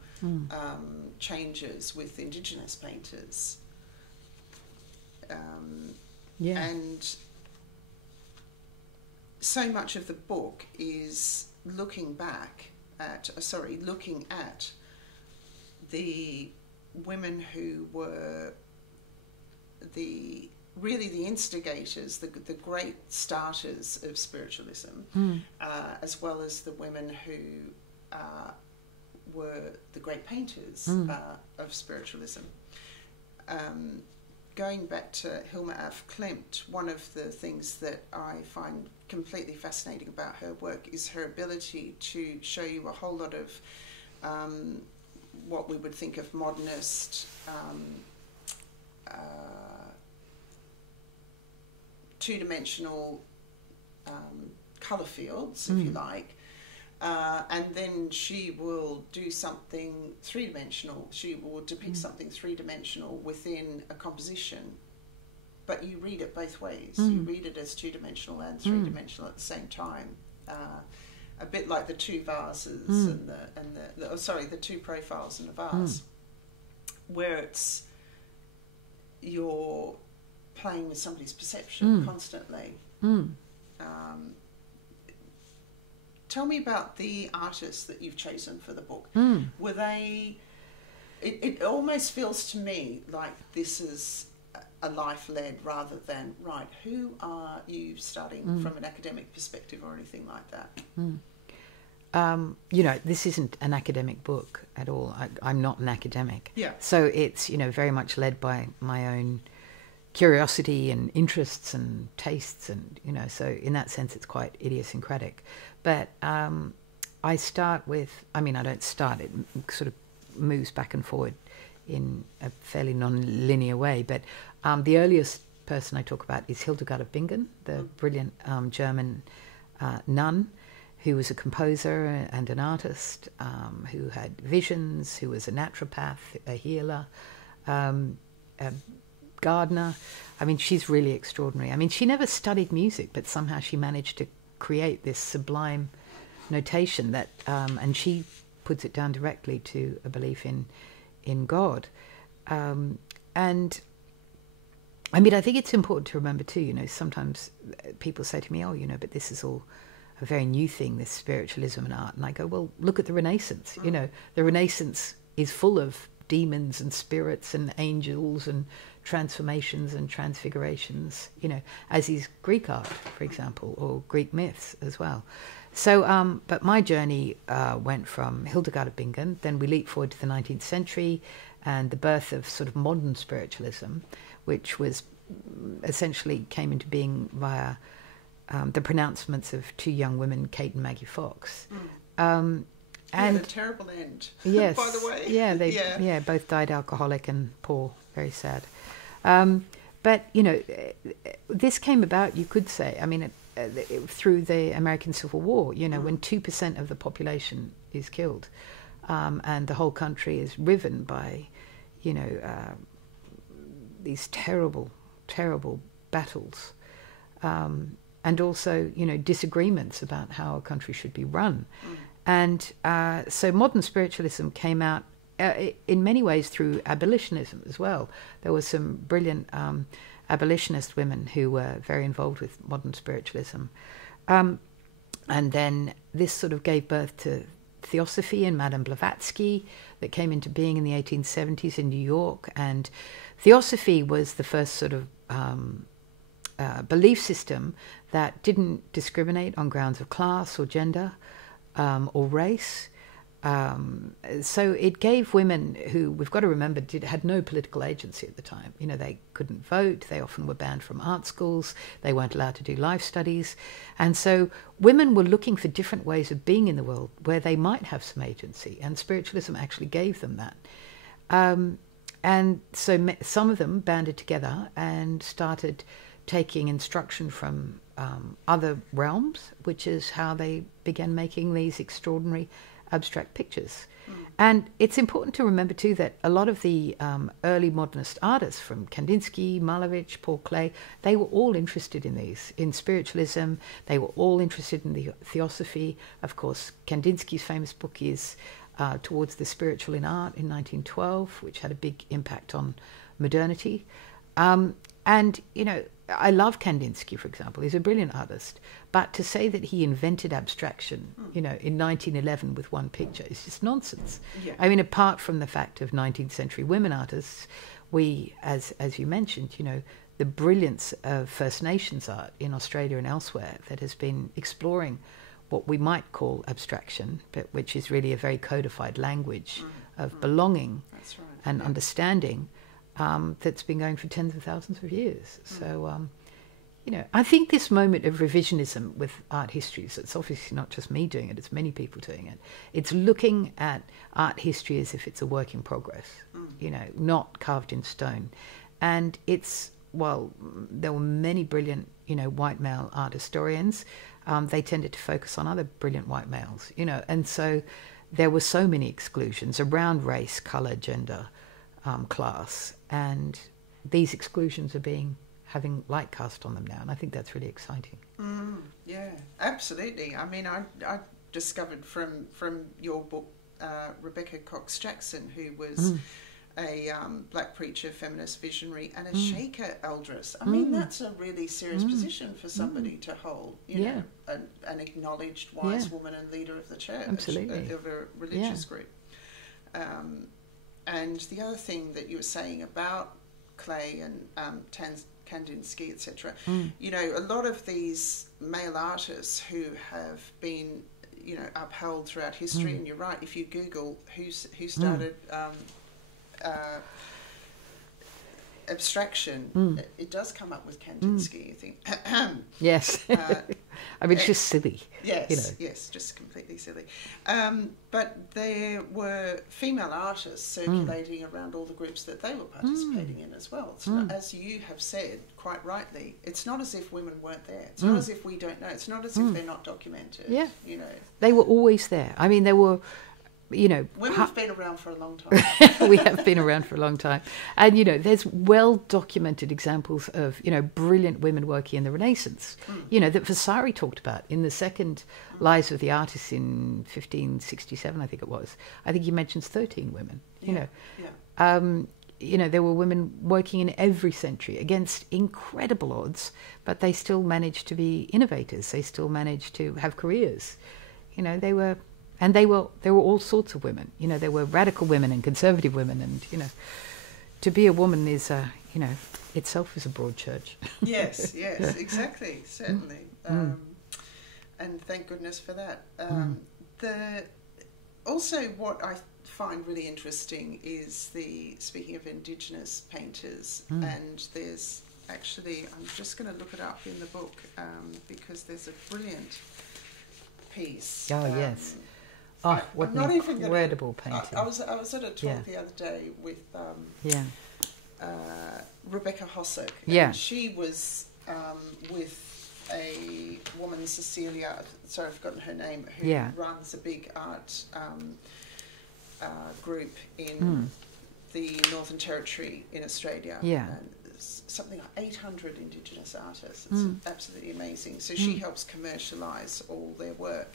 changes with Indigenous painters. And so much of the book is looking at the women who were the instigators, the great starters of spiritualism, as well as the women who were the great painters of spiritualism. Going back to Hilma af Klint, one of the things that I find completely fascinating about her work is her ability to show you a whole lot of what we would think of modernist two-dimensional colour fields, if you like, and then she will do something three-dimensional. She will depict something three-dimensional within a composition, but you read it both ways. You read it as two-dimensional and three-dimensional at the same time. A bit like the two vases and the two profiles in the vase, where it's you're playing with somebody's perception constantly. Tell me about the artists that you've chosen for the book. Were they... It almost feels to me like this is a life led rather than, right, who are you studying from an academic perspective or anything like that? You know, this isn't an academic book at all. I'm not an academic. Yeah. So it's, you know, very much led by my own curiosity and interests and tastes, and, you know, so in that sense it's quite idiosyncratic. But I start with, I mean, I don't start, it sort of moves back and forward in a fairly non-linear way, but the earliest person I talk about is Hildegard of Bingen, the brilliant German nun, who was a composer and an artist, who had visions, who was a naturopath, a healer, a gardener. I mean, she's really extraordinary. I mean, she never studied music, but somehow she managed to create this sublime notation that, and she puts it down directly to a belief in God. And I mean, I think it's important to remember too, you know, sometimes people say to me, oh, you know, but this is all a very new thing, this spiritualism and art. And I go, well, look at the Renaissance. You know, the Renaissance is full of demons and spirits and angels and transformations and transfigurations, you know, as is Greek art, for example, or Greek myths as well. So, but my journey went from Hildegard of Bingen, then we leap forward to the 19th century and the birth of sort of modern spiritualism, which was essentially came into being via the pronouncements of two young women, Kate and Maggie Fox. And a terrible end. Yes, by the way. Yeah, they both died alcoholic and poor, very sad. But you know, this came about, you could say, I mean, through the American Civil War. You know, when 2% of the population is killed, and the whole country is riven by, you know, these terrible, terrible battles. And also, you know, disagreements about how a country should be run. And so modern spiritualism came out in many ways through abolitionism as well. There were some brilliant abolitionist women who were very involved with modern spiritualism. And then this sort of gave birth to Theosophy and Madame Blavatsky that came into being in the 1870s in New York. And Theosophy was the first sort of belief system that didn't discriminate on grounds of class or gender or race. So it gave women who, we've got to remember, had no political agency at the time. You know, they couldn't vote. They often were banned from art schools. They weren't allowed to do life studies. And so women were looking for different ways of being in the world where they might have some agency. And spiritualism actually gave them that. And so some of them banded together and started taking instruction from other realms, which is how they began making these extraordinary abstract pictures. And it's important to remember too that a lot of the early modernist artists, from Kandinsky, Malevich, Paul Klee, they were all interested in these, in spiritualism. They were all interested in the Theosophy. Of course, Kandinsky's famous book is Towards the Spiritual in Art in 1912, which had a big impact on modernity. And, you know, I love Kandinsky, for example. He's a brilliant artist. But to say that he invented abstraction, you know, in 1911 with one picture is just nonsense. Yeah. I mean, apart from the fact of 19th century women artists, we, as you mentioned, you know, the brilliance of First Nations art in Australia and elsewhere that has been exploring what we might call abstraction, but which is really a very codified language of belonging and understanding. That's been going for tens of thousands of years. So, you know, I think this moment of revisionism with art histories, it's obviously not just me doing it, it's many people doing it. It's looking at art history as if it's a work in progress, you know, not carved in stone. And it's, well, there were many brilliant, you know, white male art historians. They tended to focus on other brilliant white males, you know, and so there were so many exclusions around race, colour, gender, class, and these exclusions are having light cast on them now, and I think that's really exciting. Yeah, absolutely. I mean, I discovered from your book Rebecca Cox Jackson, who was a black preacher, feminist visionary, and a Shaker eldress. I mean, that's a really serious position for somebody to hold, you know, an acknowledged wise woman and leader of the church, absolutely, of a religious group. And the other thing that you were saying about Klee and Kandinsky, etc., you know, a lot of these male artists who have been, you know, upheld throughout history, and you're right, if you Google who started abstraction, it does come up with Kandinsky, I think. Yes. I mean, it's just silly. Yes, you know. yes, just completely silly. But there were female artists circulating around all the groups that they were participating in as well. So as you have said, quite rightly, it's not as if women weren't there. It's not as if we don't know. It's not as if they're not documented. Yeah. You know. They were always there. I mean, there were women have been around for a long time. We have been around for a long time. And, there's well-documented examples of, brilliant women working in the Renaissance, that Vasari talked about in the second Lives of the Artists in 1567, I think it was. I think he mentions 13 women, there were women working in every century against incredible odds, but they still managed to be innovators. They still managed to have careers. They were all sorts of women. There were radical women and conservative women, and to be a woman is itself is a broad church. Yes, exactly, certainly, and thank goodness for that. Also, what I find really interesting is speaking of Indigenous painters, and there's actually, I'm just going to look it up in the book because there's a brilliant piece. Oh, yes. Oh, what an incredible painting. I was at a talk the other day with Rebecca Hossack. And she was with a woman, Cecilia, sorry, I've forgotten her name, who runs a big art group in the Northern Territory in Australia. And something like 800 Indigenous artists. It's absolutely amazing. So she helps commercialise all their work.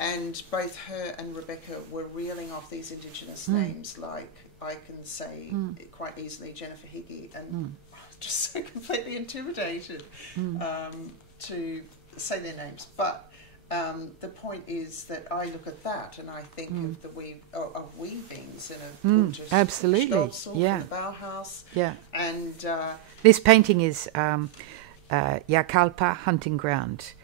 And both her and Rebecca were reeling off these Indigenous names, like I can say quite easily Jennifer Higgie, and I was just so completely intimidated to say their names. But the point is that I look at that and I think of the weavings and of absolutely, the Bauhaus. And this painting is Yakalpa Hunting Ground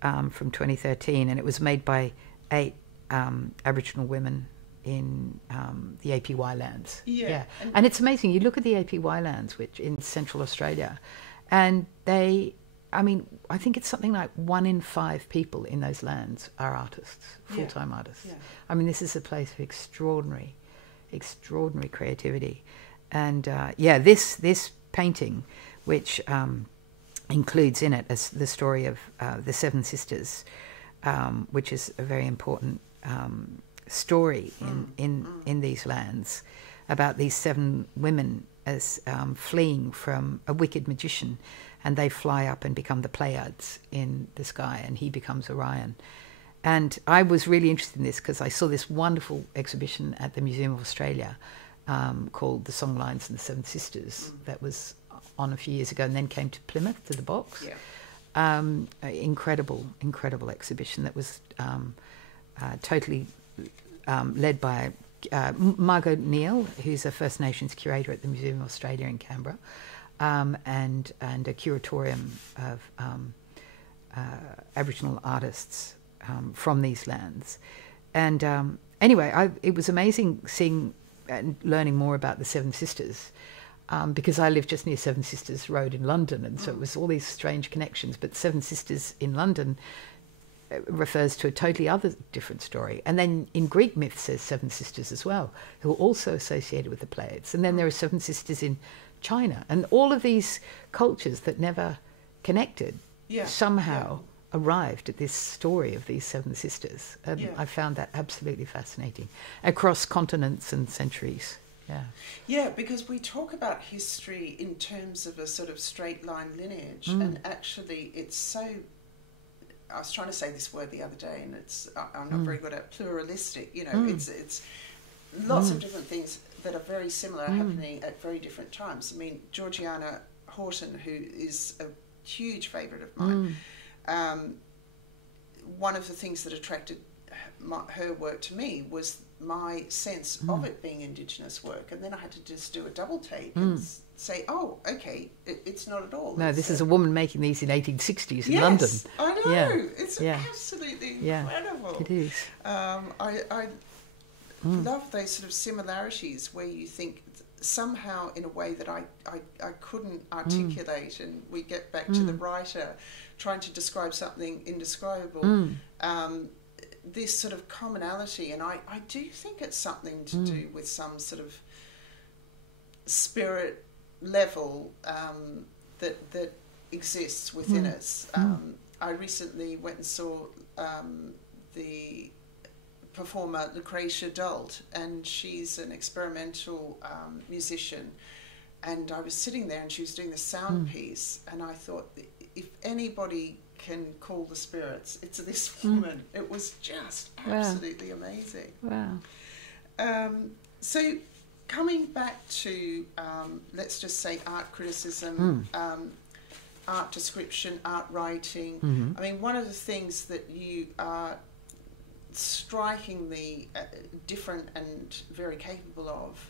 from 2013, and it was made by 8 Aboriginal women in the APY lands. And it's amazing. You look at the APY lands, which in Central Australia, and I think it's something like 1 in 5 people in those lands are artists, full-time artists. This is a place of extraordinary creativity. And this painting, which includes in it the story of the 7 sisters, which is a very important story in these lands, about these 7 women as fleeing from a wicked magician, and they fly up and become the Pleiades in the sky, and he becomes Orion. And I was really interested in this because I saw this wonderful exhibition at the Museum of Australia called The Songlines and the 7 Sisters that was on a few years ago, and then came to Plymouth to the box. Incredible exhibition that was totally led by Margot Neal, who's a First Nations curator at the Museum of Australia in Canberra, and a curatorium of Aboriginal artists from these lands. And anyway, it was amazing seeing and learning more about the 7 Sisters, because I live just near Seven Sisters Road in London, and so it was all these strange connections. But Seven Sisters in London refers to a totally other different story. And then in Greek myth says 7 sisters as well, who are also associated with the Pleiades. And then there are 7 sisters in China. And all of these cultures that never connected somehow arrived at this story of these 7 sisters. And I found that absolutely fascinating, across continents and centuries. Yeah, because we talk about history in terms of a sort of straight line lineage, and actually it's so... I was trying to say this word the other day, and I'm not very good at pluralistic. It's lots of different things that are very similar happening at very different times. I mean, Georgiana Horton, who is a huge favourite of mine, one of the things that attracted her work to me was my sense of it being Indigenous work, and then I had to just do a double take and say, oh, okay, it's not at all. No, this is a woman making these in 1860s in London. Yes, I know. It's absolutely incredible. It is. I love those sort of similarities where you think somehow in a way that I couldn't articulate, and we get back to the writer trying to describe something indescribable. This sort of commonality, and I do think it's something to do with some sort of spirit level that exists within us. I recently went and saw the performer, Lucretia Dult, and she's an experimental musician. And I was sitting there and she was doing the sound piece, and I thought, if anybody can call the spirits, it's this woman. It was just absolutely amazing. Wow. So coming back to, let's just say, art criticism, art description, art writing. I mean, one of the things that you are strikingly different and very capable of,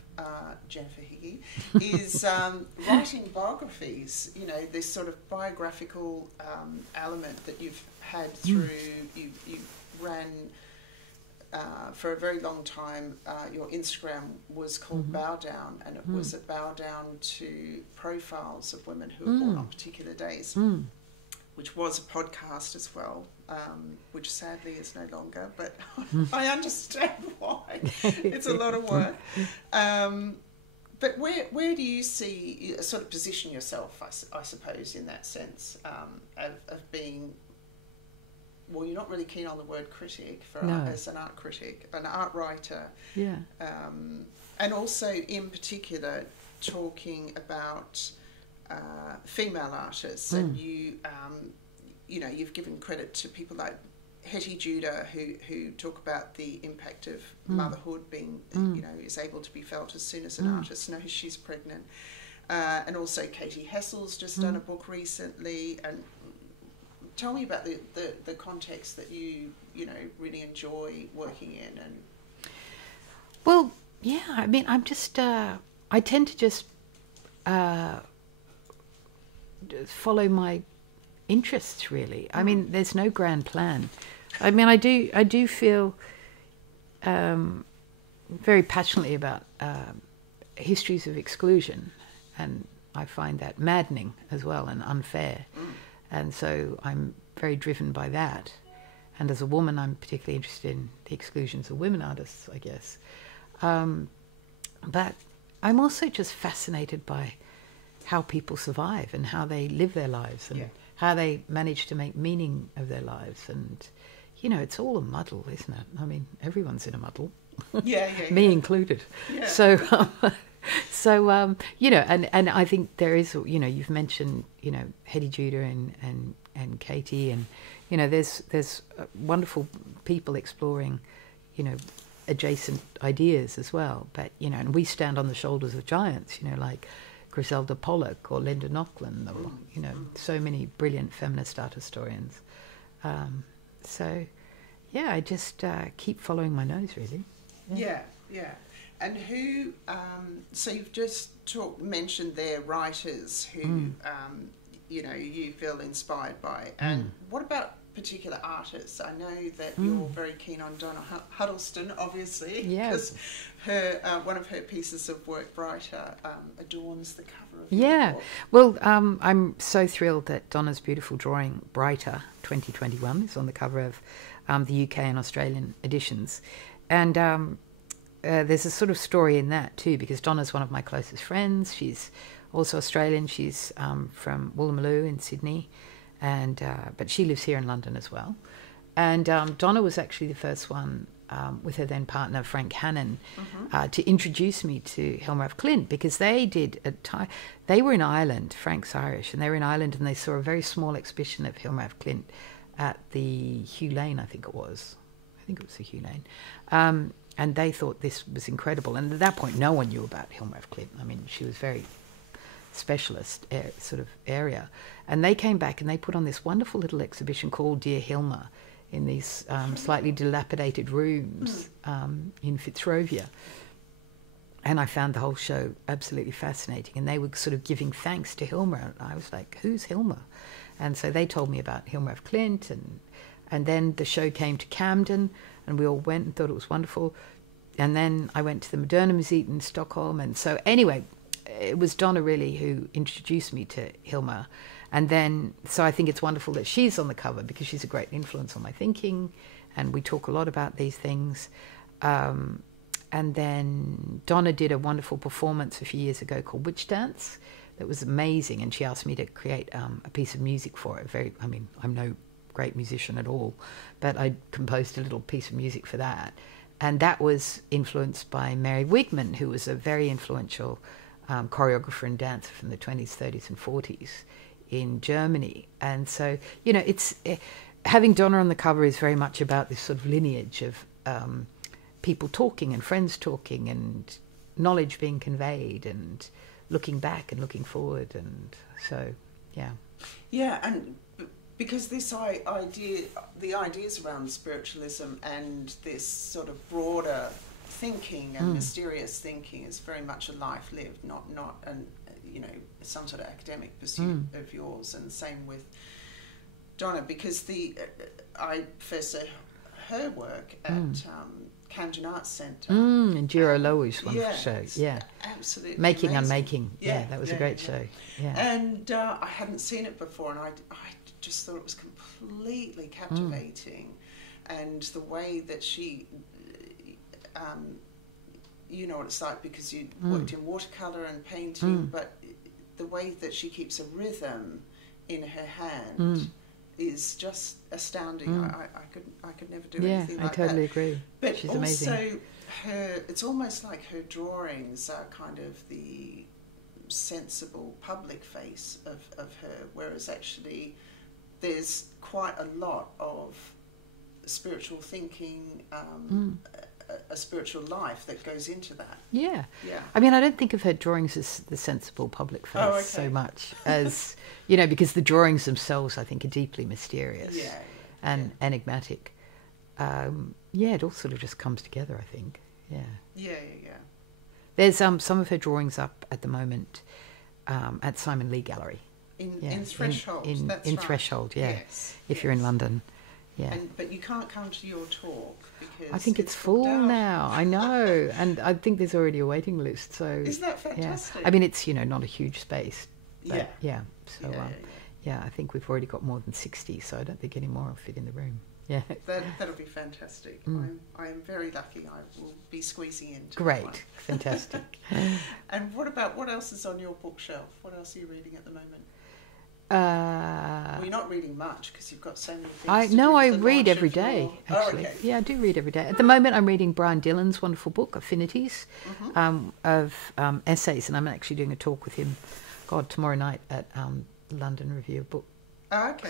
Jennifer Higgie, is writing biographies. You know, this sort of biographical element that you've had through, you ran for a very long time, your Instagram was called Bow Down, and it was a bow down to profiles of women who were born on particular days, which was a podcast as well, which sadly is no longer, but I understand why. It's a lot of work. But where do you see, you sort of position yourself, I suppose, in that sense, of being... Well, you're not really keen on the word critic as an art critic, an art writer. Yeah. And also, in particular, talking about female artists, and you know, you've given credit to people like Hetty Judah, who talk about the impact of motherhood being, you know, is able to be felt as soon as an artist knows she's pregnant. And also Katie Hessel's just done a book recently, and tell me about the context that you know, really enjoy working in. And well, yeah, I mean, I'm just, I tend to just follow my interests, really. I mean, there's no grand plan. I mean, I do feel very passionately about histories of exclusion, and I find that maddening as well and unfair. And so I'm very driven by that. And as a woman, I'm particularly interested in the exclusions of women artists, I guess. But I'm also just fascinated by how people survive and how they live their lives and how they manage to make meaning of their lives. And, you know, it's all a muddle, isn't it? I mean, everyone's in a muddle. Me included. Yeah. So, you know, and I think there is, you know, you've mentioned, you know, Hetty Judah and Katie, and, you know, there's wonderful people exploring, you know, adjacent ideas as well. But, you know, and we stand on the shoulders of giants, you know, like Griselda Pollock or Linda Nochlin, or, you know, so many brilliant feminist art historians. So, yeah, I just keep following my nose, really. Yeah. And who, so you've just mentioned their writers who, you know, you feel inspired by. And what about particular artists? I know that you're very keen on Donna Huddleston, obviously, because her one of her pieces of work, Brighter, adorns the cover of your book. Well, I'm so thrilled that Donna's beautiful drawing, Brighter 2021, is on the cover of the UK and Australian editions. And there's a sort of story in that too, because Donna's one of my closest friends. She's also Australian. She's from Woolloomooloo in Sydney, and but she lives here in London as well. And Donna was actually the first one, with her then partner Frank Hannon, to introduce me to Hilma af Klint, because they did they were in Ireland. Frank's Irish, and they were in Ireland, and they saw a very small exhibition of Hilma af Klint at the Hugh Lane, I think it was the Hugh Lane. And they thought this was incredible. And at that point, no one knew about Hilma af Klint. I mean, she was very specialist sort of area. And they came back and they put on this wonderful little exhibition called Dear Hilma in these slightly dilapidated rooms in Fitzrovia. And I found the whole show absolutely fascinating. And they were sort of giving thanks to Hilma. And I was like, who's Hilma? And so they told me about Hilma af Klint. And then the show came to Camden, and we all went and thought it was wonderful. And then I went to the Moderna Museum in Stockholm. And so anyway, it was Donna really who introduced me to Hilma. And then, so I think it's wonderful that she's on the cover, because she's a great influence on my thinking, and we talk a lot about these things. And then Donna did a wonderful performance a few years ago called Witch Dance that was amazing, and she asked me to create a piece of music for it. I'm no great musician at all, but I composed a little piece of music for that. And that was influenced by Mary Wigman, who was a very influential choreographer and dancer from the 20s, 30s and 40s in Germany. And so, you know, it's having Donna on the cover is very much about this sort of lineage of people talking and friends talking and knowledge being conveyed and looking back and looking forward. And so, yeah. Yeah, and because this idea, the ideas around spiritualism and this sort of broader thinking and mysterious thinking is very much a life lived, not an, you know, some sort of academic pursuit of yours. And same with Donna, because I first saw her work at Camden Arts Centre. And Jiro Lowe's wonderful show. Yeah, absolutely Making amazing. Unmaking. Yeah, that was a great show. Yeah, and I hadn't seen it before, and I just thought it was completely captivating, and the way that she, you know what it's like because you worked in watercolour and painting, but the way that she keeps a rhythm in her hand is just astounding. I could never do anything like that. I totally agree. But she's also amazing. It's almost like her drawings are kind of the sensible public face of her, whereas actually there's quite a lot of spiritual thinking, a spiritual life that goes into that. Yeah. Yeah. I mean, I don't think of her drawings as the sensible public face so much as, you know, because the drawings themselves, I think, are deeply mysterious and enigmatic. It all sort of just comes together, I think. Yeah. Yeah. There's some of her drawings up at the moment at Simon Lee Gallery. In Threshold. In Threshold, yeah. Yes. If you're in London. Yeah. But you can't come to your talk because I think it's full now. I know, and I think there's already a waiting list. So isn't that fantastic? Yeah. I mean, it's, you know, not a huge space. But So I think we've already got more than 60, so I don't think any more will fit in the room. Yeah. That'll be fantastic. I am very lucky. I will be squeezing in. Great, fantastic. And what else is on your bookshelf? What else are you reading at the moment? Well, you're not reading much because you've got so many things. I read every day. Actually, yeah, I do read every day. At the moment, I'm reading Brian Dillon's wonderful book, Affinities, of essays, and I'm actually doing a talk with him, tomorrow night at London Review of Book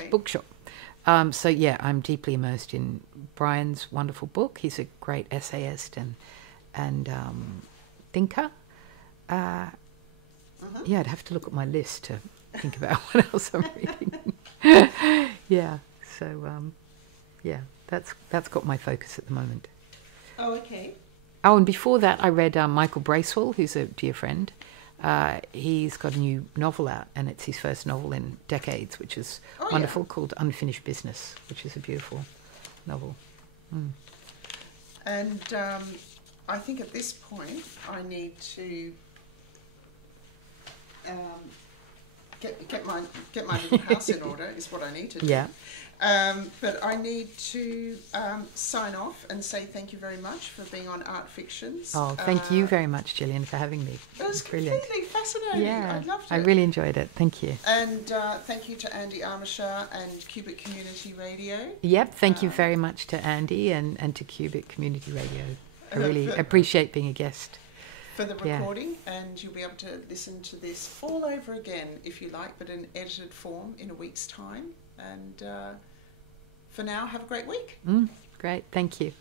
Bookshop. So yeah, I'm deeply immersed in Brian's wonderful book. He's a great essayist and thinker. Yeah, I'd have to look at my list to think about what else I'm reading. Yeah, so that's got my focus at the moment. Oh, okay. Oh, and before that, I read Michael Bracewell, who's a dear friend. He's got a new novel out, and it's his first novel in decades, which is wonderful, called Unfinished Business, which is a beautiful novel. And I think at this point I need to get my little house in order is what I need to do. Yeah. But I need to sign off and say thank you very much for being on Art Fictions. Oh, thank you very much, Gillian, for having me. It was brilliant. Completely fascinating. Yeah, I loved it. I really enjoyed it. Thank you. And thank you to Andy Armashar and Cubitt Community Radio. Yep, thank you very much to Andy and to Cubitt Community Radio. I really appreciate being a guest. For the recording, and you'll be able to listen to this all over again if you like, but in edited form in a week's time. And for now, have a great week. Great, thank you.